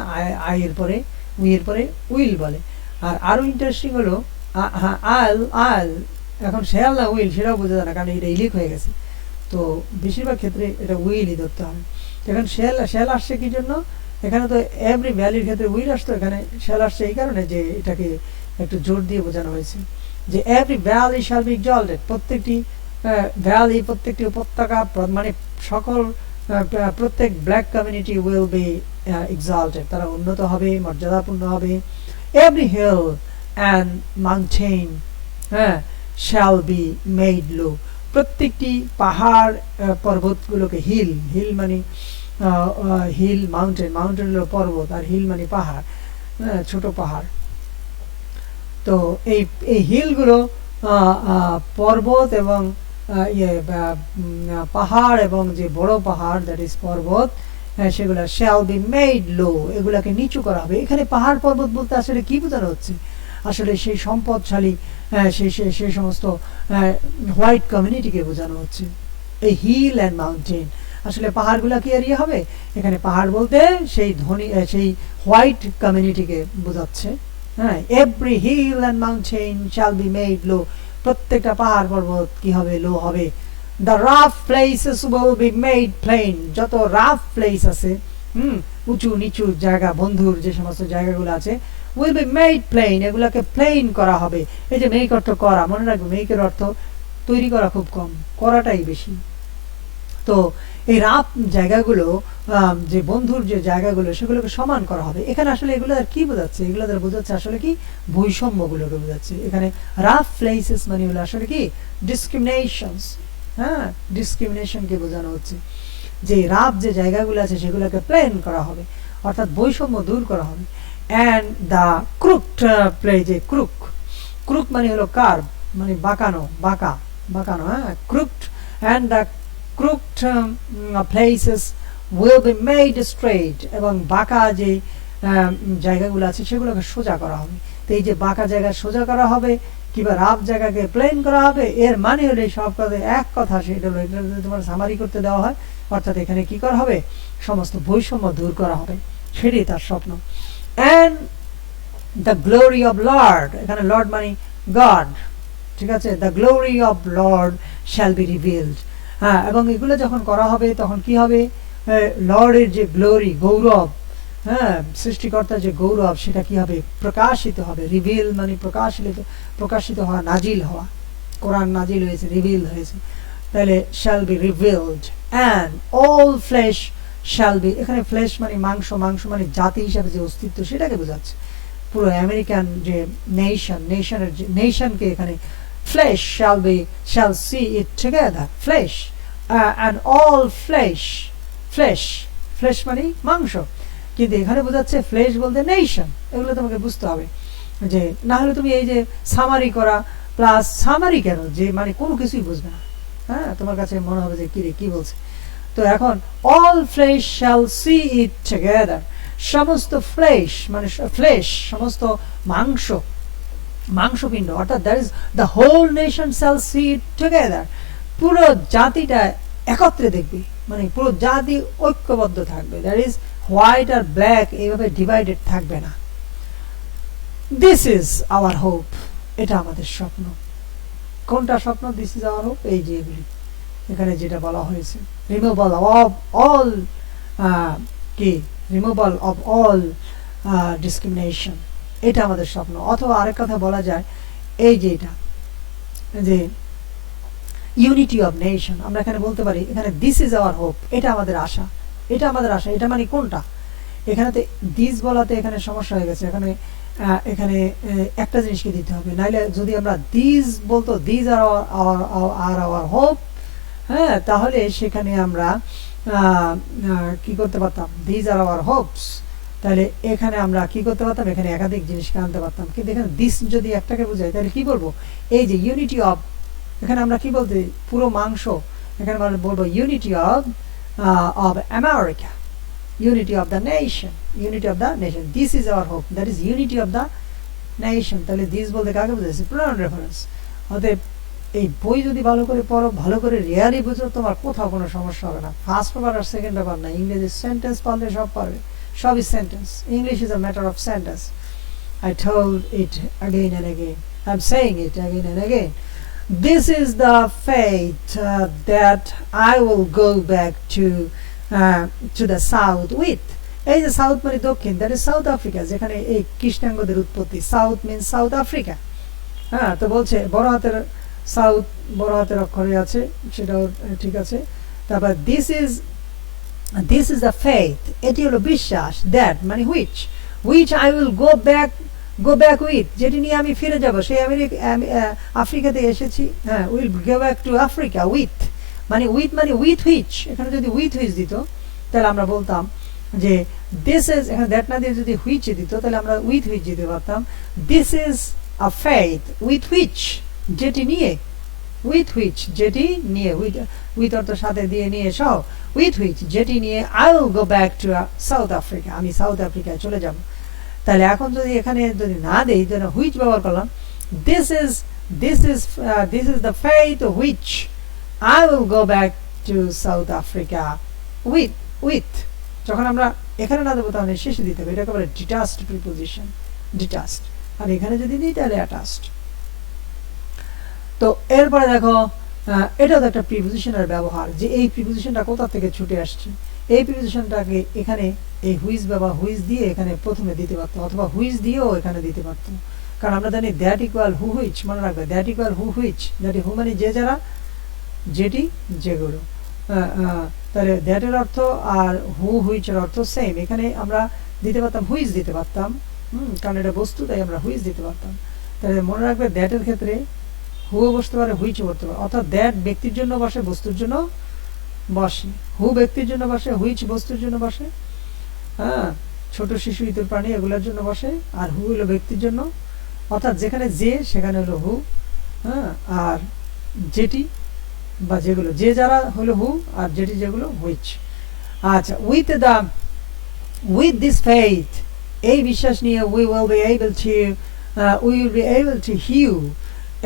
আয়ের পরে উইয়ের পরে উইল বলে। আর আরো ইন্টারেস্টিং হলো আল এখন শ্যাল না উইল সেটাও বোঝা যায় না, কারণ এটা ইলিক হয়ে গেছে, তো বেশিরভাগ ক্ষেত্রে এটা উইলই ধরতে হবে। এখন শ্যাল আসছে কি জন্য, এখানে তো এভরি ভ্যালির ক্ষেত্রে উইল আসতো, এখানে শ্যাল আসছে এই কারণে যে এটাকে একটু জোর দিয়ে বোঝানো হয়েছে যে every valley shall be exalted, প্রত্যেকটি ভ্যালি, প্রত্যেকটি উপত্যকা মানে সকল প্রত্যেক black community will be exalted, তারা উন্নত হবে, মর্যাদাপূর্ণ হবে। Every hill and mountain shall be made low, প্রত্যেকটি পাহাড় পর্বতগুলোকে, হিল মানে হিল, মাউন্টেন হলো পর্বত, আর হিল মানে পাহাড়, ছোট পাহাড়, তো এই হিলগুলো পর্বত এবং পাহাড় এবং যে বড় পাহাড় দ্যাট ইজ পর্বত, সেগুলো শ্যাল বি মেড লো, এগুলাকে নিচু করা হবে। এখানে পাহাড় পর্বত বলতে আসলে কি বোঝানো হচ্ছে, আসলে সেই সম্পদশালী সেই সমস্ত হোয়াইট কমিউনিটিকে বোঝানো হচ্ছে, এই হিল অ্যান্ড মাউন্টেন। আসলে পাহাড়গুলা কি এরিয়া হবে? এখানে পাহাড় বলতে সেই ধনী সেই হোয়াইট কমিউনিটিকে বোঝাচ্ছে। হ্যাঁ, every hill and mountain shall be made low, প্রত্যেকটা পাহাড় পর্বত কি হবে? লো হবে। The rough places will be made plain, যত রাফ প্লেস আছে, উঁচু নিচু জায়গা, বন্ধুর যে সমস্ত জায়গাগুলো আছে, উইল বি মেড প্লেন, এগুলোকে প্লেন করা হবে। এই যে মেক অর্থ করা, মনে রাখবে মেকের অর্থ তৈরি করা খুব কম, করাটাই বেশি। তো এই রাফ জায়গাগুলো, যে বন্ধুর যে জায়গাগুলো, সেগুলোকে সমান করা হবে। এখানে আসলে এগুলো আর কি বোঝাচ্ছে? এগুলো দ্বারা বোঝাচ্ছে আসলে কি? বৈষম্যগুলোকে বোঝাচ্ছে। এখানে রাফ প্লেসেস মানে হলো আসলে কি? ডিসক্রিমিনেশনস। হ্যাঁ, ডিসক্রিমিনেশনকে বোঝানো হচ্ছে যে রাফ যে জায়গাগুলো আছে সেগুলোকে প্লেন করা হবে, অর্থাৎ বৈষম্য দূর করা হবে। And the crooked place, crook, crook মানে হলো কার্ভ, মানে বাঁকানো, বাঁকানো। হ্যাঁ, crooked, and the crooked places will be made straight, এবং বাঁকা যে জায়গাগুলো আছে সেগুলোকে সোজা করা হবে। তো এই যে বাঁকা জায়গা সোজা করা হবে কিংবা রাফ জায়গাকে প্লেন করা হবে, এর মানে হলো সব কথা এক কথা, সেটা হলো এটা যদি তোমার সামারি করতে দেওয়া হয়, অর্থাৎ এখানে কি করা হবে? সমস্ত বৈষম্য দূর করা হবে, সেটাই তার স্বপ্ন। And the glory of Lord, এখানে লর্ড মানে গড, ঠিক আছে? The glory of Lord shall be revealed. হ্যাঁ, এবং এগুলো যখন করা হবে তখন কি হবে? লর্ডের যে গ্লোরি, গৌরব, হ্যাঁ, সৃষ্টিকর্তার যে গৌরব, সেটা কি হবে? প্রকাশিত হবে। রিভিল মানে প্রকাশিত হওয়া, নাজিল হওয়া। কোরআন নাজিল হয়েছে, রিভিল হয়েছে, তাহলে shall be revealed. And all flash shall be, এখানে ফ্লেশ মানে মাংস, মাংস মানে জাতি হিসাবে যে অস্তিত্ব সেটাকে বোঝাচ্ছে। পুরো আমেরিকান যে নেশনের যে নেশনকে এখানে flesh shall see it together, flesh, and all flesh মানে মাংস, কিন্তু এখানে বোঝাচ্ছে ফ্লেশ বলতে নেশন। এগুলো তোমাকে বুঝতে হবে, যে না হলে তুমি এই যে সামারি করা প্লাস সামারি কেন, যে মানে কোনো কিছুই বুঝবে না। হ্যাঁ, তোমার কাছে মনে হবে যে কি বলছে। তো এখন all flesh shall see it together, সমস্ত ফ্লেশ মানে ফ্লেশ, সমস্ত মাংস, মাংসপিণ্ড, অর্থাৎ that is the whole nation shall see it together, পুরো জাতিটা একত্রে দেখবে, মানে পুরো জাতি ঐক্যবদ্ধ থাকবে। দ্যাট ইজ হোয়াইট আর ব্ল্যাক এইভাবে ডিভাইডেড থাকবে না। দিস ইজ আওয়ার হোপ, এটা আমাদের স্বপ্ন। কোনটা স্বপ্ন? দিস ইজ আওয়ার হোপ, এই যে এগুলি এখানে যেটা বলা হয়েছে, রিমুভাল অফ অল কি রিমুভাল অফ অল ডিসক্রিমিনেশন, এটা আমাদের স্বপ্ন। অথবা আরেক কথা বলা যায়, এই যে এটা যে ইউনিটি অফ নেশন, আমরা এখানে বলতে পারি এখানে দিস ইজ আওয়ার হোপ, এটা আমাদের আশা, এটা আমাদের আশা। এটা মানে কোনটা? এখানে তো দিস বলাতে এখানে সমস্যা হয়ে গেছে, এখানে এখানে একটা জিনিসকে দিতে হবে, নাইলে যদি আমরা দিস বলতো দিস আর আওয়ার হোপ, হ্যাঁ, তাহলে সেখানে আমরা কি করতে পারতাম? দিস আর আওয়ার হোপস, তাহলে এখানে আমরা কি করতে পারতাম? এখানে একাধিক জিনিসকে আনতে পারতাম। কিন্তু এখানে দিস যদি একটাকে বোঝায়, তাহলে কি বলবো? এই যে ইউনিটি অফ, এখানে আমরা কি বলতে, পুরো মাংস, এখানে আমরা বলবো unity of America, unity of the nation, unity of the nation, this is our hope, that is unity of the nation। তাহলে দিস বলতে কাকে বোঝাচ্ছে? Pronoun reference. অতএব এই বই যদি ভালো করে পড়ো, ভালো করে রিয়ালি বুঝো, তোমার কোথাও কোনো সমস্যা হবে না। ফার্স্ট পেপার আর সেকেন্ড পেপার না, ইংরেজি সেন্টেন্স পারলে সব পারবে, সবই sentence. English is a matter of sentence. I told it again and again, I'm saying it again and again. This is the faith that I will go back to the south with. এই যে south মানে দক্ষিণ, that is south Africa, যেখানে এই কৃষ্ণাঙ্গদের উৎপত্তি। South means south Africa. হ্যাঁ, তো বলছে বড় হাতের সাউথ, বড় হাতের অক্ষরে আছে, সেটাও ঠিক আছে। তারপর দিস ইজ দ্য ফেথ, এটি হলো বিশ্বাস। দ্যাট মানে which I will go back with, যেটি নিয়ে আমি ফিরে যাব, সেই আফ্রিকাতে এসেছি। হ্যাঁ, will go back to Africa with, মানে উইথ হুইচ, এখানে যদি উইথ হুইচ দিত তাহলে আমরা বলতাম যে দিস ইজ, এখানে দ্যাট না দিয়ে যদি হুইচ দিত তাহলে আমরা উইথ হুইচ দিতে পারতাম। This is a faith with which, যেটি নিয়ে, উইথ হুইচ যেটি নিয়ে, উইথ অর্থ সাথে দিয়ে নিয়ে সহ, উইথ হুইচ যেটি নিয়ে I will go back to south Africa, আমি সাউথ আফ্রিকায় চলে যাব। তাহলে এখন যদি এখানে যদি না দেই, তাহলে হুইচ ব্যবহার করলাম। This is the faith which I will go back to South Africa with with যখন আমরা এখানে না দেবো তাহলে শেষে দিতে হবে, এটাকে বলে ডিটাচড প্রিপোজিশন, ডিটাচড। আর এখানে যদি দিই তাহলে অ্যাটাচড। তো এরপরে দেখো এটাও তো একটা প্রিপোজিশনের ব্যবহার, যে এই প্রিপোজিশনটা কোথা থেকে ছুটে আসছে। এই প্রিপোজিশনটাকে এখানে এই হুইজ বা হুইজ দিয়ে এখানে প্রথমে দিতে পারতো, অথবা হুইজ দিয়েও এখানে দিতে পারতো, কারণ আমরা জানি দ্যাট ইকুয়াল হু হুইচ, মনে রাখবে that equal who which, that who মানে যে যারা, যেটি যেগুলো, তাহলে দ্যাটের অর্থ আর হু হুইচের অর্থ সেম। এখানে আমরা দিতে পারতাম হুইজ দিতে পারতাম, কারণ এটা বস্তু, তাই আমরা হুইজ দিতে পারতাম। তাহলে মনে রাখবে দ্যাটের ক্ষেত্রে হুও বসতে পারে, হুইচও বসতে পারে, অর্থাৎ দ্যাট ব্যক্তির জন্য বসে, বস্তুর জন্য বসে, হু ব্যক্তির জন্য বসে, হুইচ বস্তুর জন্য বসে, হ্যাঁ, ছোট শিশু ইতর প্রাণী এগুলোর জন্য বসে, আর হু হলো ব্যক্তির জন্য, অর্থাৎ যেখানে যে সেখানে হলো হু, হ্যাঁ, আর যেটি বা যেগুলো, যে যারা হলো হু, আর যেটি যেগুলো হুইচ। আচ্ছা, উইথ দিস ফেইথ, এই বিশ্বাস নিয়ে we will be able to hew,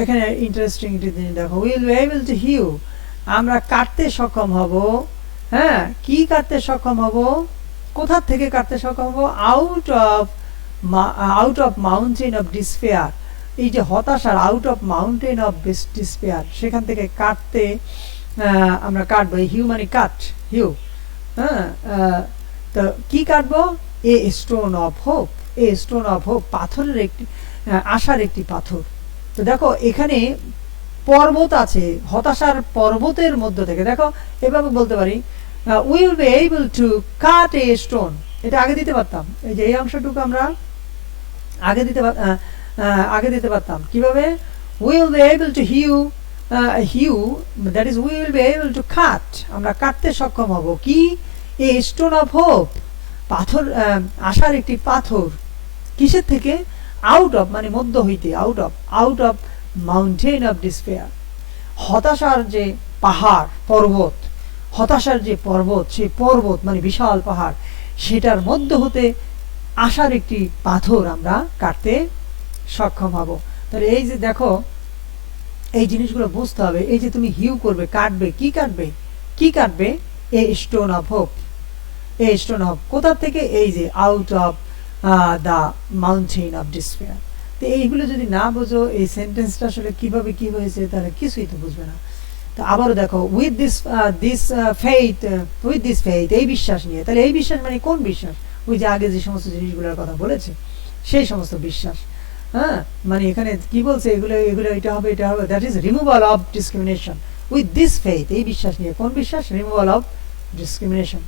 এখানে ইন্টারেস্টিং জিনিস দেখো, will be able to hew, আমরা কাটতে সক্ষম হব, হ্যাঁ, কি কাটতে সক্ষম হব, কোথা থেকে কাটতে সক্ষম হব, out of mountain of despair, এই যে হতাশার, out of mountain of despair, সেখান থেকে কাটতে আমরা কাটবো, হিউ মানে কাট, হিউ, হ্যাঁ, তো কি কাটবো, এ stone of hope, A stone of hope, পাথরের একটি, আশার একটি পাথর। তো দেখো এখানে পর্বত আছে, হতাশার পর্বতের মধ্য থেকে, দেখো এভাবে বলতে পারি will be able to cut A stone, এটা আগে দিতে পারতাম, এই যে এই অংশটুকু আমরা আগে দিতে পারতাম কিভাবে, will be able to hew, that is will be able to cut, আমরা কাটতে সক্ষম হব কি, এ স্টোন অফ হোপ, পাথর, আশার একটি পাথর, কিসের থেকে, আউট অফ মানে মধ্য হইতে, out of mountain of despair, হতাশার যে পাহাড় পর্বত, হতাশার যে পর্বত, সেই পর্বত মানে বিশাল পাহাড়, সেটার মধ্য হতে আশার একটি পাথর আমরা কাটতে সক্ষম হব। তাহলে এই যে দেখো এই জিনিসগুলো বুঝতে হবে, এই যে তুমি হিউ করবে, কাটবে, কি কাটবে, এ stone of hope, A stone of, কোথা থেকে, এই যে out of the mountain of despair. তো এইগুলো যদি না বোঝো, এই সেন্টেন্সটা আসলে কিভাবে কি হয়েছে, তাহলে কিছুই তো বুঝবে না। তো আবারও দেখো, উইথ দিস ফেইথ, এই বিশ্বাস নিয়ে, তাহলে এই বিশ্বাস মানে কোন বিশ্বাস, ওই যে আগে যে সমস্ত জিনিসগুলোর কথা বলেছে সেই সমস্ত বিশ্বাস, হ্যাঁ, মানে এখানে কি বলছে, এগুলো এটা হবে, that is removal of discrimination, with this faith, এই বিশ্বাস নিয়ে, কোন বিশ্বাস, রিমুভাল অফ ডিসক্রিমিনেশন,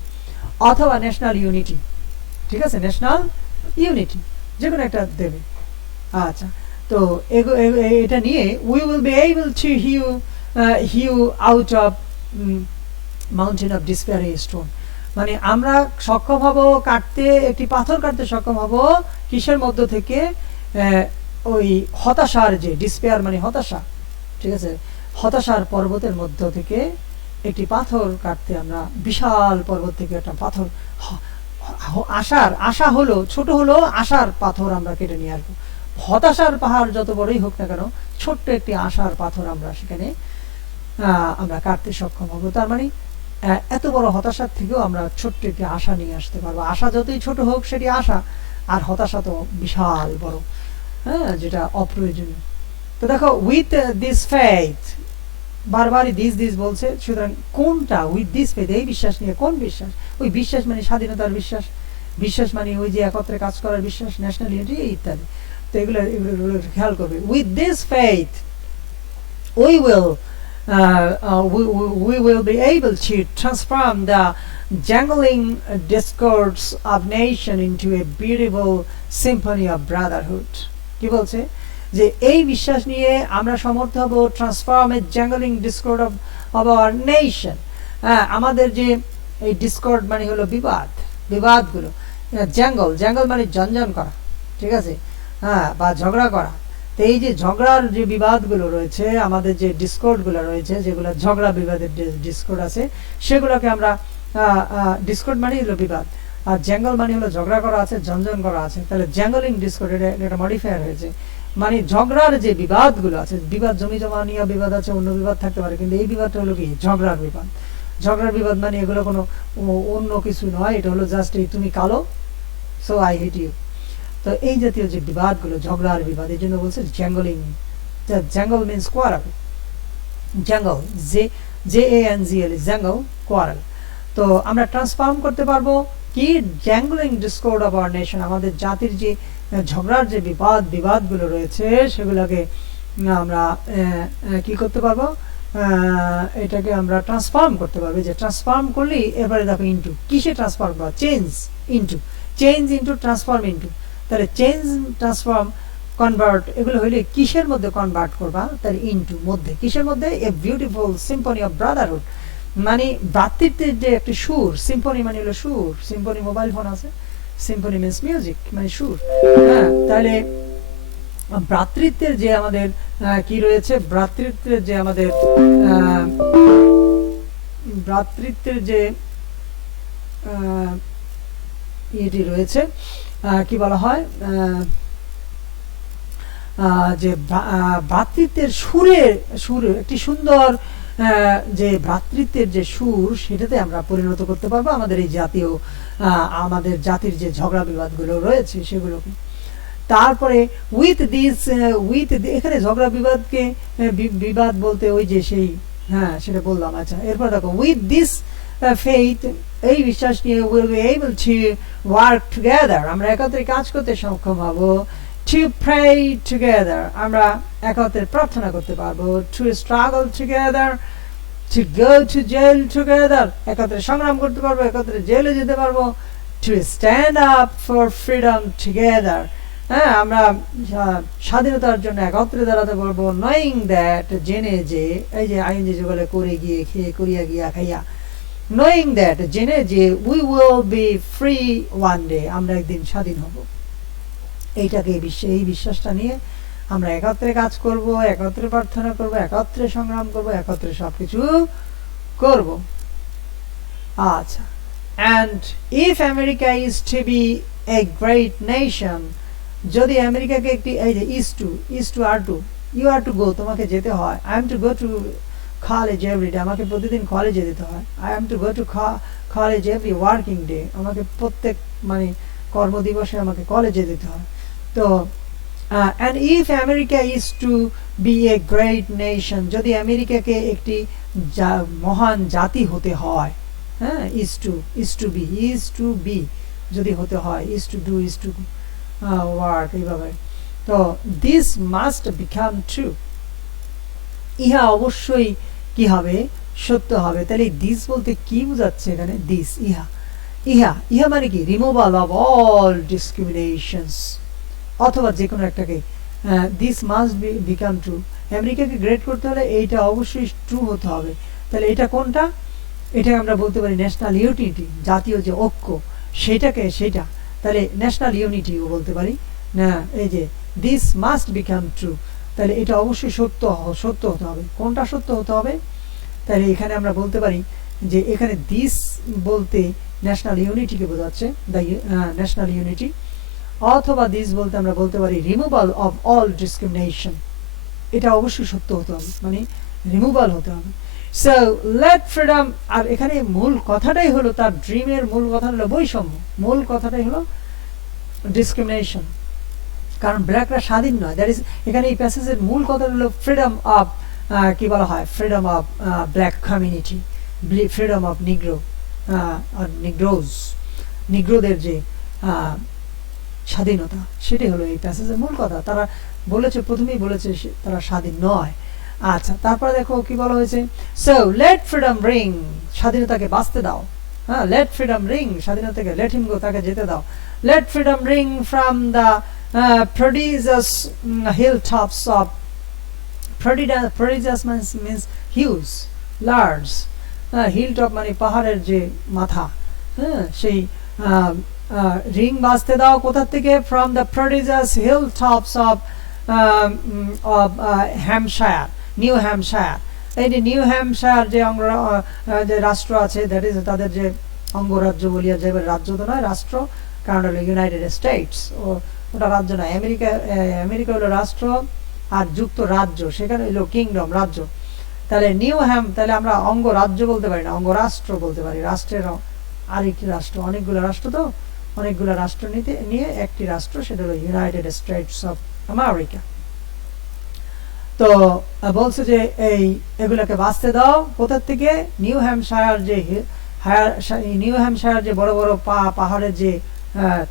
অথবা ন্যাশনাল ইউনিটি, ঠিক আছে, ন্যাশনাল ইউনিটি যে কোনো একটা দেবে। আচ্ছা, তো এটা নিয়ে we will be able to hew out of mountain of despair a stone, মানে আমরা সক্ষম হব কাটতে, একটি পাথর কাটতে সক্ষম হব, কিসের মধ্য থেকে, ওই হতাশার যে, ডিসপেয়ার মানে হতাশা, ঠিক আছে, হতাশার পর্বতের মধ্য থেকে একটি পাথর কাটতে, আমরা বিশাল পর্বত থেকে একটা পাথর, আশা হলো ছোট হলো, আশার পাথর আমরা কেটে নিয়ে আসবো, হতাশার পাহাড় যত বড়ই হোক না কেন, ছোট্ট একটি আশার পাথর আমরা সেখানে আমরা কাটতে সক্ষম হবো। তার মানে এত বড় হতাশার থেকেও আমরা ছোট্ট একটি আশা নিয়ে আসতে পারবো, আশা যতই ছোট হোক সেটি আশা, আর হতাশা তো বিশাল বড়, হ্যাঁ, যেটা অপ্রয়োজনীয়। তো দেখো উইথ দিস ফেইথ, বারবারই দিস বলছে, সুতরাং কোনটা, উইথ দিস ফেইথ, এই বিশ্বাস নিয়ে, কোন বিশ্বাস, ওই বিশ্বাস মানে স্বাধীনতার বিশ্বাস, বিশ্বাস মানে ওই যে একত্রে কাজ করার বিশ্বাস, ন্যাশনাল ইউনিটি ইত্যাদি। তো এগুলো খেয়াল করবে, with this faith we will be able to transform the jangling discords of nation into a beautiful symphony of brotherhood, কি বলছে, যে এই বিশ্বাস নিয়ে আমরা সমর্থ হব transform a jangling discord of our nation, আমাদের যে এই ডিসকর্ড মানে হলো বিবাদগুলো, জ্যাঙ্গল মানে জঞ্জন করা, ঠিক আছে, হ্যাঁ, বা ঝগড়া করা। তো এই যে ঝগড়ার যে বিবাদগুলো রয়েছে, আমাদের যে ডিসকর্ডগুলো রয়েছে, যেগুলো ঝগড়া বিবাদের ডিসকর্ড আছে, সেগুলোকে আমরা, ডিসকর্ড মানে হলো বিবাদ, আর জ্যাঙ্গল মানে হলো ঝগড়া করা আছে, জঞ্জন করা আছে, তাহলে জ্যাঙ্গলিং ডিসকর্ড, এটা মডিফায়ার হয়েছে, মানে ঝগড়ার যে বিবাদগুলো আছে, বিবাদ জমি জমা নিয়ে বিবাদ আছে, অন্য বিবাদ থাকতে পারে, কিন্তু এই বিবাদটা হলো কি, ঝগড়ার বিবাদ, ঝগড়ার বিবাদ মানে এগুলো কোনো অন্য কিছু নয়, এটা হলো জাস্ট এই তুমি কালো, সো আই হেট ইউ। তো এই জাতীয় যে বিবাদগুলো, ঝগড়ার বিবাদ, এই জন্য বলছে জ্যাঙ্গলিং। জ্যাঙ্গল মিনস কোয়ারাল, জ্যাঙ্গল, JANGL, জ্যাঙ্গল, কোয়ারাল। তো আমরা ট্রান্সফর্ম করতে পারবো কি, জ্যাঙ্গলিং ডিসকর্ড অফ আওয়ার নেশন, আমাদের জাতির যে ঝগড়ার যে বিবাদগুলো রয়েছে সেগুলোকে আমরা কি করতে পারবো, এটাকে আমরা ট্রান্সফর্ম করতে পারবো। যে ট্রান্সফর্ম করলেই এবারে দেখো ইনটু, কিসে ট্রান্সফর্ম করা, চেঞ্জ ইনটু ট্রান্সফর্ম ইনটু। তাহলে চেঞ্জ, ট্রান্সফর্ম, কনভার্ট, এগুলো হইলে কিসের মধ্যে কনভার্ট করবা, তাহলে ইনটু, মধ্যে, কিসের মধ্যে, a beautiful Symphony of Brotherhood, মানে ভ্রাতৃত্বের যে একটা সুর, সিম্ফনি মানে হলো সুর, সিম্ফনি মোবাইল ফোন আছে, সিম্ফনি মিনস মিউজিক মানে সুর। হ্যাঁ, তাহলে ভ্রাতৃত্বের যে আমাদের কি রয়েছে, ভ্রাতৃত্বের যে আমাদের ভ্রাতৃত্বের যে এটি রয়েছে, কি বলা হয়, যে ভ্রাতৃত্বের সুরে একটি সুন্দর যে ভ্রাতৃত্বের যে সুর, সেটাতে আমরা পরিণত করতে পারবো আমাদের এই জাতীয় আমাদের জাতির যে ঝগড়া বিবাদগুলো রয়েছে সেগুলোকে। তারপরে এখানে ঝগড়া বিবাদকে বিবাদ বলতে ওই যে সেই, হ্যাঁ সেটা বললাম। আচ্ছা, এরপর দেখো উইথ দিস ফেইথ, এই বিশ্বাস নিয়ে will be able to work together, আমরা একত্রে কাজ করতে সক্ষম হব। টু প্রে টুগেদার, আমরা একত্রে প্রার্থনা করতে পারবো। To struggle together, to go to jail together, একত্রে সংগ্রাম করতে পারবো, একত্রে জেলে যেতে পারবো। To stand up for freedom together, হ্যাঁ আমরা স্বাধীনতার জন্য একত্রে দাঁড়াতে পারবো। নোয়িং দ্যাট, জেনে যে, এই যে আইনজি যুগলে করে গিয়ে খেয়ে করিয়া গিয়া খাইয়া, নোয়িং দ্যাট, জেনে যে, we will be free one day, আমরা একদিন স্বাধীন হব। এইটাকে এই বিশ্বাসটা নিয়ে আমরা একত্রে কাজ করব, একত্রে প্রার্থনা করব, একত্রে সংগ্রাম করব, একত্রে সবকিছু করব। আচ্ছা, and if America is to be a great nation, যদি আমেরিকাকে একটি, এই যে is to are to, you are to go, তোমাকে যেতে হয়। I am to go to college every day, আমাকে প্রতিদিন কলেজে যেতে হয়। I am to go to college every working day, আমাকে প্রত্যেক মানে কর্মদিবসে আমাকে কলেজে যেতে হয়। তো and if America is to be a great nation, যদি আমেরিকাকে একটি মহান জাতি হতে হয়, হ্যাঁ, is to be যদি হতে হয়, is to do, is to work, এইভাবে। তো this must become true, ইহা অবশ্যই কি হবে, সত্য হবে। তাহলে দিস বলতে কি বোঝাচ্ছে এখানে, দিস, ইহা মানে কি, রিমুভাল অফ অল ডিসক্রিমিনেশনস, অথবা যে কোনো একটাকে, দিস মাস্ট বিকাম ট্রু, আমেরিকাকে গ্রেড করতে হলে এইটা অবশ্যই ট্রু হতে হবে। তাহলে এটা কোনটা, এটা আমরা বলতে পারি ন্যাশনাল ইউনিটি, জাতীয় যে ঐক্য সেটা, তাহলে ন্যাশনাল ইউনিটিও বলতে পারি না। এই যে দিস মাস্ট বিকাম ট্রু, তাহলে এটা অবশ্যই সত্য হতে হবে। কোনটা সত্য হতে হবে, তাহলে এখানে আমরা বলতে পারি যে এখানে দিস বলতে ন্যাশনাল ইউনিটিকে বোঝাচ্ছে, ন্যাশনাল ইউনিটি, অথবা দিস বলতে আমরা বলতে পারি রিমুভাল অফ অল ডিসক্রিমিনেশন, এটা অবশ্যই সত্য হতে হবে, মানে রিমুভাল হতে হবে। সো লেট ফ্রিডম, আর এখানে মূল কথাটাই হলো, তার ড্রিমের মূল কথা হলো বৈষম্য, মূল কথাটাই হলো ডিসক্রিমিনেশন, কারণ ব্ল্যাকরা স্বাধীন নয়। দ্যাট ইজ, এখানে এই প্যাসেজের মূল কথা হলো ফ্রিডম অফ, কি বলা হয়, freedom of black community, freedom of negro, negroes, নিগ্রোদের যে স্বাধীনতা, সেটাই হলো এই প্যাসেজের মূল কথা। তারা বলেছে, প্রথমেই বলেছে তারা স্বাধীন নয়। আচ্ছা, তারপরে দেখো কি বলা হয়েছে, সো লেট ফ্রিডম রিং, স্বাধীনতাকে বাঁচতে দাও, হ্যাঁ, লেট ফ্রিডম রিং, স্বাধীনতাকে, লেট হিম গো, তাকে যেতে দাও। Let freedom ring from the prodigious hilltops of, prodigious means huge, large, hilltop মানে পাহাড়ের যে মাথা, হ্যাঁ, সেই রিং বাজতে দাও কোথা থেকে, from the prodigious hilltops of Hampshire, new Hampshire. এই যে নিউ হ্যাম্পশায়ার যে রাষ্ট্র আছে, দ্যাট ইজ তাদের যে অঙ্গরাজ্য বলিয়া যাবে, রাজ্য তো নয়, রাষ্ট্র, কারণ হলো ইউনাইটেড স্টেটস, ওটা রাজ্য নয়। আমেরিকা হলো রাষ্ট্র, আর যুক্তরাজ্য সেখানে হলো কিংডম, রাজ্য। তাহলে তাহলে আমরা অঙ্গরাজ্য বলতে পারি না, অঙ্গরাষ্ট্র বলতে পারি। রাষ্ট্রের আরেকটি রাষ্ট্র, অনেকগুলো রাষ্ট্র, তো অনেকগুলো রাষ্ট্র নিয়ে একটি রাষ্ট্র, সেটা হলো ইউনাইটেড স্টেটস অফ আমেরিকা। তো বলছে যে এগুলোকে বাঁচতে দাও কোথা থেকে? নিউ হ্যাম্পশায়ার যে বড় বড় পাহাড়ের যে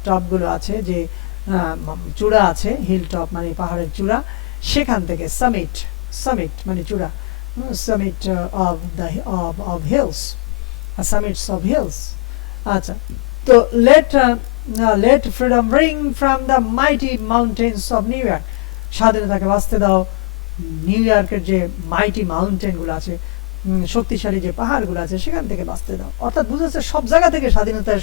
টপগুলো আছে, যে চূড়া আছে, হিল টপ মানে পাহাড়ের চূড়া, সেখান থেকে। সামিট মানে চূড়া, summit of hills, summits of hills. আচ্ছা, তো let freedom ring from the mighty mountains of New York, স্বাধীনতাকে বাঁচতে দাও নিউ ইয়র্কের যে মাইটি মাউন্টেন গুলো আছে, শক্তিশালী যে পাহাড়গুলো আছে, সেখান থেকে বাঁচতে দাও। অর্থাৎ বুঝাচ্ছে সব জায়গা থেকে স্বাধীনতার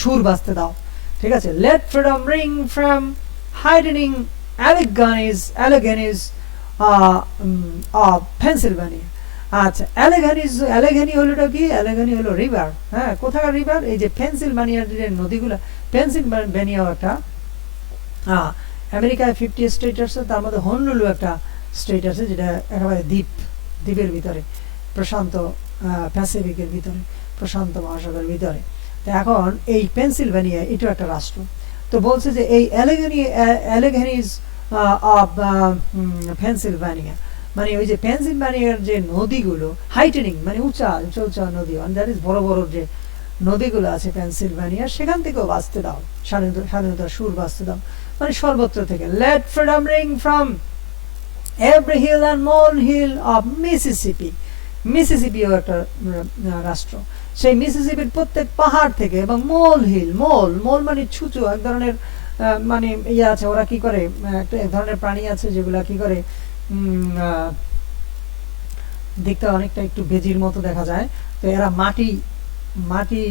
সুর বাঁচতে দাও। ঠিক আছে, let freedom ring from heightening Alleghenies of Pennsylvania. আচ্ছা, অ্যালেঘানি হলোটা কি? অ্যালেঘানি হলো রিভার। হ্যাঁ, কোথাকার রিভার? এই যে পেনসিলভানিয়ার যে নদীগুলো, পেনসিলভানিয়াও একটা আমেরিকায় 50 স্টেট আছে, তার মধ্যে হনলুলু একটা স্টেট আছে, যেটা একেবারে দ্বীপের ভিতরে, প্রশান্ত প্যাসিফিকের ভিতরে, প্রশান্ত মহাসাগরের ভিতরে। তো এখন এই পেনসিলভানিয়া এটাও একটা রাষ্ট্র। তো বলছে যে এই অ্যালেঘানিজ অফ পেনসিলভানিয়া, মানে ওই যে পেনসিলভানিয়ার যে নদীগুলো, হাইটেনিং মানে উঁচা নদী, দ্যাট ইজ বড় বড় যে নদীগুলো আছে পেনসিলভানিয়া, সেখান থেকেও বাঁচতে দাও, স্বাধীনতার সুর বাঁচতে দাও, মানে সর্বত্র থেকে। Let freedom ring from every hill and molehill of Mississippi. মিসিসিপিও একটা রাষ্ট্র। সেই মিসিসিপির প্রত্যেক পাহাড় থেকে, এবং মোল মানে ছুঁচো, এক ধরনের মানে ইয়ে আছে, ওরা কি করে, একটা এক ধরনের প্রাণী আছে যেগুলা কি করে, দেখতে অনেকটা একটু বেজির মতো দেখা যায়। তো এরা মাটি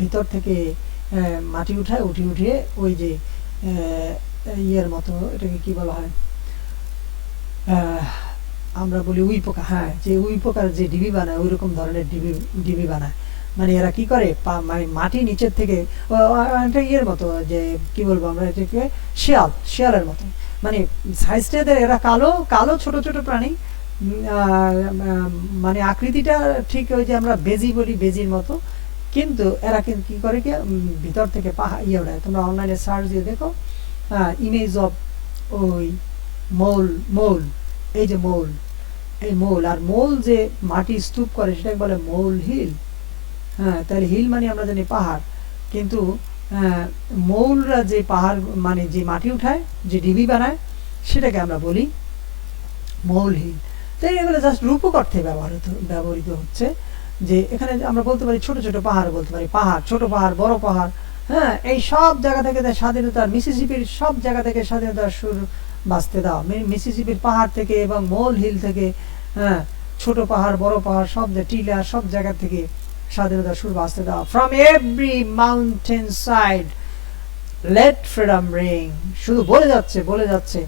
ভিতর থেকে মাটি উঠিয়ে ওই যে ইয়ের মতো, এটাকে কি বলা হয়, আমরা বলি উই পোকা। হ্যাঁ, যে উই পোকার যে ডিবি বানায়, ওই রকম ধরনের ডিবি বানায়। মানে এরা কি করে, মানে মাটি নিচের থেকে ইয়ের মতো, যে কি বলবো আমরা এটাকে, শিয়ালের মতো, মানে সাইজটা এরা কালো ছোট ছোট প্রাণী, মানে আকৃতিটা ঠিক ওই যে আমরা বেজি বলি, বেজির মতো, কিন্তু এরা কি করে কি ভিতর থেকে ইয়ে ওঠায়। তোমরা অনলাইনে সার্চ দিয়ে দেখো, ইমেজ অফ ওই মৌল, এই যে মৌল, আর মৌল যে মাটি স্তূপ করে সেটাকে বলে মৌল হিল। হ্যাঁ, তাহলে হিল মানে আমরা জানি পাহাড়, কিন্তু মৌলরা যে পাহাড় মানে যে মাটি উঠায়, যে ডিবি বানায়, সেটাকে আমরা বলি মৌল হিল। তাই এগুলো জাস্ট রূপক অর্থে ব্যবহৃত হচ্ছে, যে এখানে আমরা বলতে পারি ছোট ছোট পাহাড়, বলতে পারি পাহাড়, ছোট পাহাড়, বড় পাহাড়। হ্যাঁ, এই সব জায়গা থেকে স্বাধীনতার, মিসিসিপির সব জায়গা থেকে স্বাধীনতার সুর বাঁচতে দাও। মিসিসিপির পাহাড় থেকে এবং মৌল হিল থেকে, হ্যাঁ, ছোট পাহাড়, বড় পাহাড়, সব টিলা, সব জায়গা থেকে স্বাধীনতার সুর বাঁচতে দাও। From every mountain side let freedom ring. শুধু বলে যাচ্ছে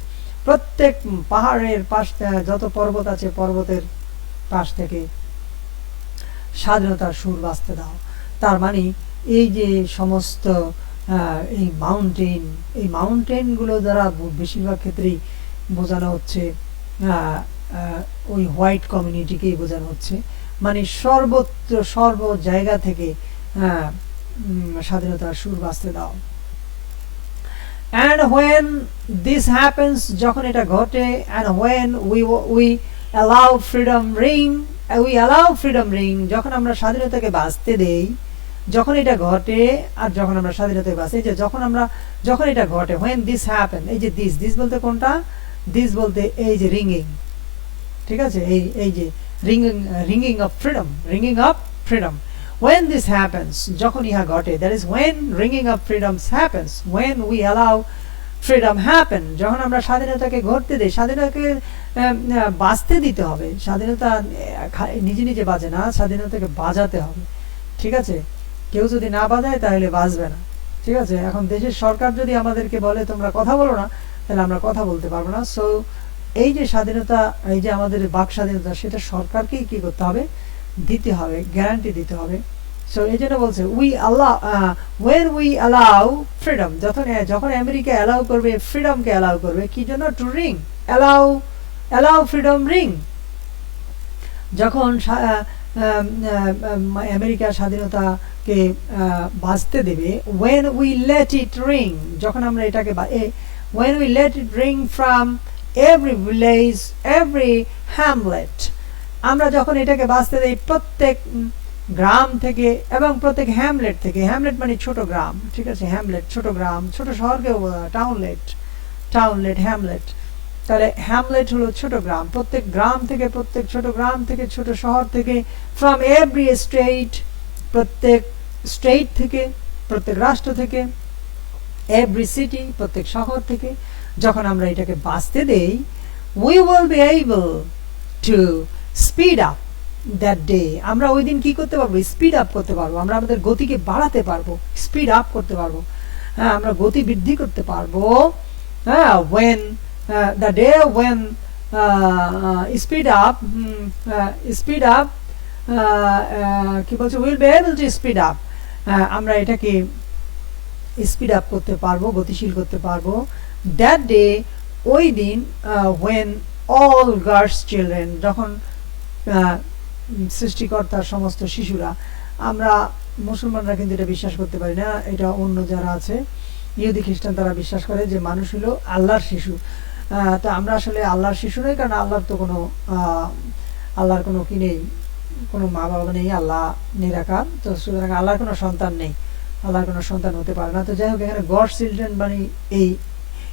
প্রত্যেক পাহাড়ের পাশ, যত পর্বত আছে, পর্বতের পাশ থেকে স্বাধীনতার সুর বাঁচতে দাও। তার মানে এই যে সমস্ত এই মাউন্টেন গুলো দ্বারা বেশিরভাগ ক্ষেত্রেই বোঝানো হচ্ছে ওই হোয়াইট কমিউনিটিকেই বোঝানো হচ্ছে, মানে সর্ব জায়গা থেকে স্বাধীনতার সুর বাঁচতে দাও। And when this happens, যখন এটা ঘটে, and when we allow freedom ring, যখন আমরা স্বাধীনতাকে বাঁচতে দেই, যখন এটা ঘটে, আর যখন আমরা স্বাধীনতাকে বাঁচি, যে যখন এটা ঘটে, when this happen, এই যে this বলতে কোনটা, this বলতে এই যে ringing, ঠিক আছে, এই যে ringing of freedom, when this happens, যখন ইহা ঘটে, that is when ringing of freedom happens, when we allow freedom happen, যখন আমরা স্বাধীনতাকে ঘটতে দেই, স্বাধীনতাকে বাঁচতে দিতে হবে। স্বাধীনতা নিজে বাজে না, স্বাধীনতাকে বাজাতে হবে। ঠিক আছে, কেউ যদি না বাজায় তাহলে বাঁচবে না। ঠিক আছে, এখন দেশের সরকার যদি আমাদেরকে বলে তোমরা কথা বলো না, তাহলে আমরা কথা বলতে পারবো না। সো এই যে স্বাধীনতা, এই যে আমাদের বাক স্বাধীনতা, সেটা সরকারকেই কি করতে হবে, দিতে হবে, গ্যারান্টি দিতে হবে। সো এই জন্য বলছে when we allow freedom, যখন আমেরিকা অ্যালাউ করবে, ফ্রিডমকে অ্যালাউ করবে, কি জন্য, to ring, allow freedom ring, যখন আমেরিকা স্বাধীনতাকে বাঁচতে দেবে, when we let it ring, যখন আমরা এটাকে when we let it ring from every village, every hamlet, আমরা যখন এটাকে বাঁচতে দেই প্রত্যেক গ্রাম থেকে এবং প্রত্যেক হ্যামলেট থেকে, হ্যামলেট মানে ছোট গ্রাম, ঠিক আছে, হ্যামলেট ছোট গ্রাম, ছোট শহরকেও টাউনলেট, টাউনলেট হ্যামলেট, তাহলে হ্যামলেট হলো ছোট গ্রাম, প্রত্যেক গ্রাম থেকে, প্রত্যেক ছোট গ্রাম থেকে, ছোট শহর থেকে, ফ্রম এভরি স্টেট, প্রত্যেক স্টেট থেকে, প্রত্যেক রাষ্ট্র থেকে, এভরি সিটি, প্রত্যেক শহর থেকে, যখন আমরা এটাকে বাঁচতে দেই, we will be able to speed up that day, আমরা ওই দিন কি করতে পারবো, স্পিড আপ করতে পারবো, আমরা আমাদের গতিকে বাড়াতে পারবো, স্পিড আপ করতে পারবো, হ্যাঁ, আমরা গতি বৃদ্ধি করতে পারবো, হ্যাঁ, when the day when speed up, কি বলছে, will be able to speed up, আমরা এটাকে স্পিড আপ করতে পারবো, গতিশীল করতে পারবো, that day, ওই দিন, when all God's children, যখন সৃষ্টিকর্তার সমস্ত শিশুরা, আমরা মুসলমানরা কিন্তু এটা বিশ্বাস করতে পারি না, এটা অন্য যারা আছে ইহুদি খ্রিস্টান তারা বিশ্বাস করে যে মানুষ হলো আল্লাহর শিশু, তো আমরা আসলে আল্লাহর শিশু নই, কারণ আল্লাহর তো কোনো আল্লাহর কোনো কি নেই, কোনো মা বাবা নেই, আল্লাহ নিরাকার, তো সুতরাং আল্লাহর কোনো সন্তান নেই, আল্লাহর কোনো সন্তান হতে পারে না। তো যাই হোক, এখানে গড চিলড্রেন মানে এই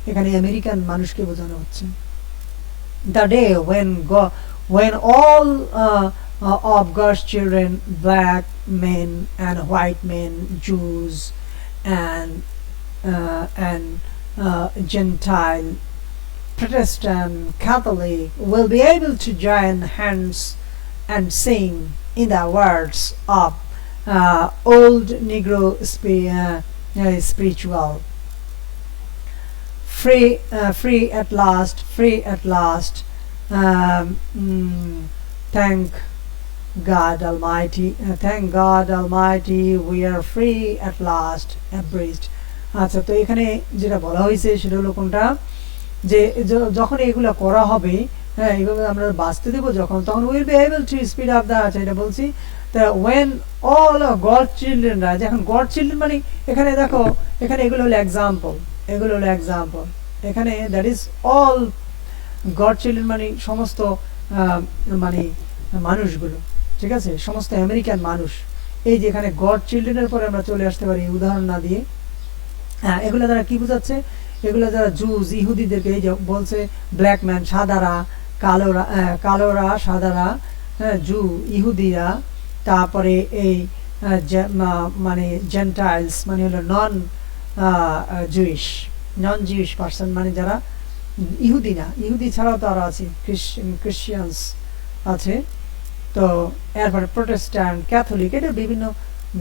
এখানে আমেরিকান মানুষকে বোঝানো হচ্ছে। The day when all of God's children, black men and white men, Jews and Gentile, Protestant, Catholic, will be able to join hands and sing in the words of old Negro spiritual. Free at last, free at last. Thank God Almighty, thank God Almighty, we are free at last, embraced. আচ্ছা, তো এখানে যেটা বলা হয়েছে সেটা হলো কোনটা, যে যখন এগুলো করা হবে, হ্যাঁ, এইভাবে আমরা বাঁচতে দেবো যখন, তখন will be able two speed up the, আচ্ছা এটা বলছি, তা ওয়েন অল গড চিলড্রেনরা, যখন গড চিলড্রেন মানে এখানে দেখো, এখানে এগুলো হলো এক্সাম্পল, এগুলো হলো এক্সাম্পল, এখানে that is all god children মানে সমস্ত মানে মানুষগুলো, ঠিক আছে, সমস্ত আমেরিকান মানুষ, এই যে এখানে গড চিলড্রেনের পরে আমরা চলে আসতে পারি উদাহরণ না দিয়ে, হ্যাঁ, এগুলো দ্বারা কি বোঝাচ্ছে, এগুলো যারা জুজ ইহুদিদেরকে, এই যে বলছে ব্ল্যাক ম্যান সাদারা, কালোরা সাদারা, হ্যাঁ, জু ইহুদিরা, তারপরে এই মানে জেন্টাইলস মানে হলো নন জুইশ পার্সন, মানে যারা ইহুদি না, ইহুদি ছাড়াও তো আরো আছে, ক্রিশ্চিয়ানস আছে, তো এরপরে প্রোটেস্ট্যান্ট, ক্যাথলিক, এটা বিভিন্ন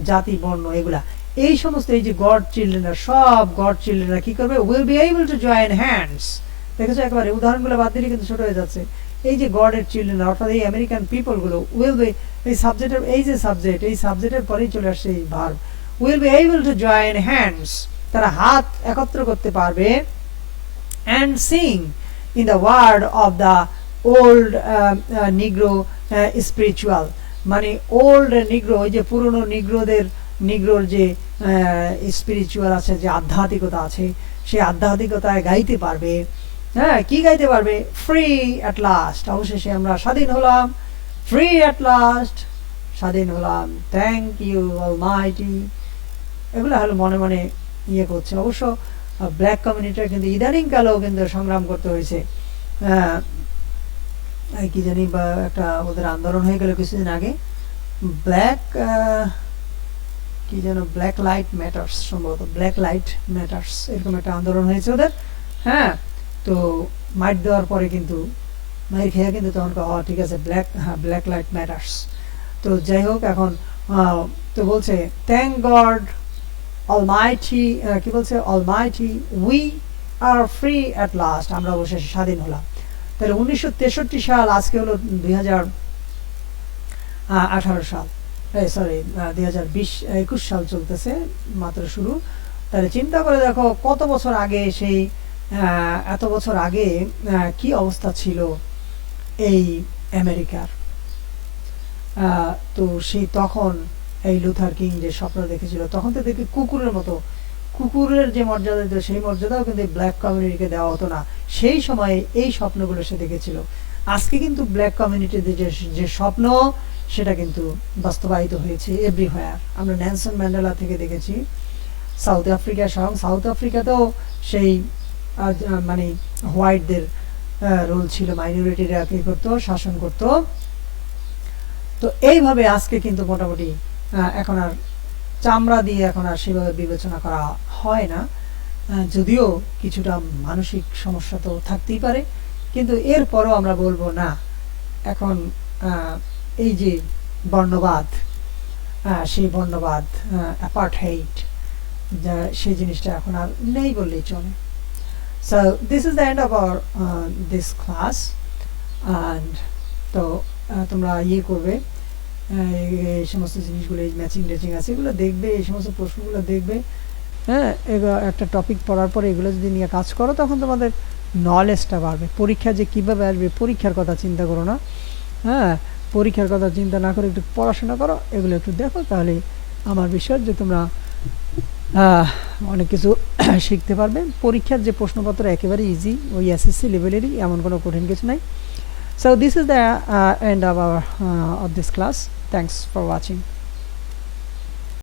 জাতি বর্ণ, এগুলা এই সমস্ত, এই যে গড চিলড্রেনরা, সব গড চিলড্রেনরা কি করবে, will be able to join hands, দেখেছো একেবারে উদাহরণগুলো বাদ দিলে কিন্তু ছোট হয়ে যাচ্ছে, এই যে গডের চিলড্রেনরা অর্থাৎ এই আমেরিকান পিপল গুলো, উইল বি, এই সাবজেক্টের, এই যে সাবজেক্ট, এই সাবজেক্টের পরেই চলে আসছে এই verb, will be able to join hands, তারা হাত একত্র করতে পারবে, and sing in the word of the old Negro spiritual, মানে ওল্ড নিগ্রো, ওই যে পুরনো নিগ্রোর যে স্পিরিচুয়াল আছে, যে আধ্যাত্মিকতা আছে, সেই আধ্যাত্মিকতায় গাইতে পারবে, হ্যাঁ, কি গাইতে পারবে, ফ্রি অ্যাট লাস্ট, অবশেষে আমরা স্বাধীন হলাম, ফ্রি অ্যাট লাস্ট, স্বাধীন হলাম, থ্যাংক ইউ অলমাইটি, এগুলো হলো মনে মনে ইয়ে করছে। অবশ্য ব্ল্যাক কমিউনিটির কিন্তু ইদানিং কালেও কিন্তু সংগ্রাম করতে হয়েছে, কি জানি বা একটা ওদের আন্দোলন হয়ে গেল কিছুদিন আগে, ব্ল্যাক কি যেন, ব্ল্যাক লাইট ম্যাটার্স, সম্ভবত ব্ল্যাক লাইট ম্যাটার্স, এরকম একটা আন্দোলন হয়েছে ওদের, হ্যাঁ, তো মাইট দেওয়ার পরে কিন্তু মাইর খেয়ে কিন্তু তখন ঠিক আছে, ব্ল্যাক লাইট ম্যাটার্স, তো যাই হোক, এখন তো বলছে থ্যাংক গড অলমাইটি, কি বলছে, Almighty we are free at last, আমরা অবশেষে স্বাধীন হলাম। তাহলে 1963 সাল, আজকে হলো 2018 সাল, সরি 2021 সাল চলতেছে, মাত্র শুরু। তাহলে চিন্তা করে দেখো কত বছর আগে, সেই এত বছর আগে কি অবস্থা ছিল এই আমেরিকার, তো সেই তখন এই লুথার কিং যে স্বপ্ন দেখেছিল, তখন তো দেখি কুকুরের মতো, কুকুরের যে মর্যাদা দিত সেই মর্যাদাও কিন্তু ব্ল্যাক কমিউনিটিকে দেওয়া হতো না। সেই সময়ে এই স্বপ্নগুলো সে দেখেছিল। আজকে কিন্তু ব্ল্যাক কমিউনিটিতে যে যে স্বপ্ন, সেটা কিন্তু বাস্তবায়িত হয়েছে এভরিহোয়ার। আমরা নেলসন ম্যান্ডেলা থেকে দেখেছি, সাউথ আফ্রিকা সহ, সাউথ আফ্রিকাতেও সেই মানে হোয়াইটদের রোল ছিল, মাইনরিটিরা কি করতো, শাসন করতো। তো এইভাবে আজকে কিন্তু মোটামুটি এখন আর চামড়া দিয়ে এখন আর সেভাবে বিবেচনা করা হয় না, যদিও কিছুটা মানসিক সমস্যা তো থাকতেই পারে, কিন্তু এরপরও আমরা বলবো না, এখন এই যে বর্ণবাদ, সেই বর্ণবাদ, অ্যাপার্টহেইড, সেই জিনিসটা এখন আর নেই বললেই চলে। So this is the end of our this class, and তো তোমরা ইয়ে করবে, এই সমস্ত জিনিসগুলো, এই ম্যাচিং টেচিং আছে এগুলো দেখবে, এই সমস্ত প্রশ্নগুলো দেখবে। হ্যাঁ, একটা টপিক পড়ার পরে এগুলো যদি নিয়ে কাজ করো, তখন তোমাদের নলেজটা বাড়বে। পরীক্ষা যে কীভাবে আসবে, পরীক্ষার কথা চিন্তা করো না। হ্যাঁ, পরীক্ষার কথা চিন্তা না করে একটু পড়াশোনা করো, এগুলো একটু দেখো, তাহলে আমার বিশ্বাস যে তোমরা অনেক কিছু শিখতে পারবে। পরীক্ষার যে প্রশ্নপত্র একেবারে ইজি, ওই এসএসসি লেভেলেরই, এমন কোনো কঠিন কিছু নাই। So this is the end of our of this class. Thanks for watching.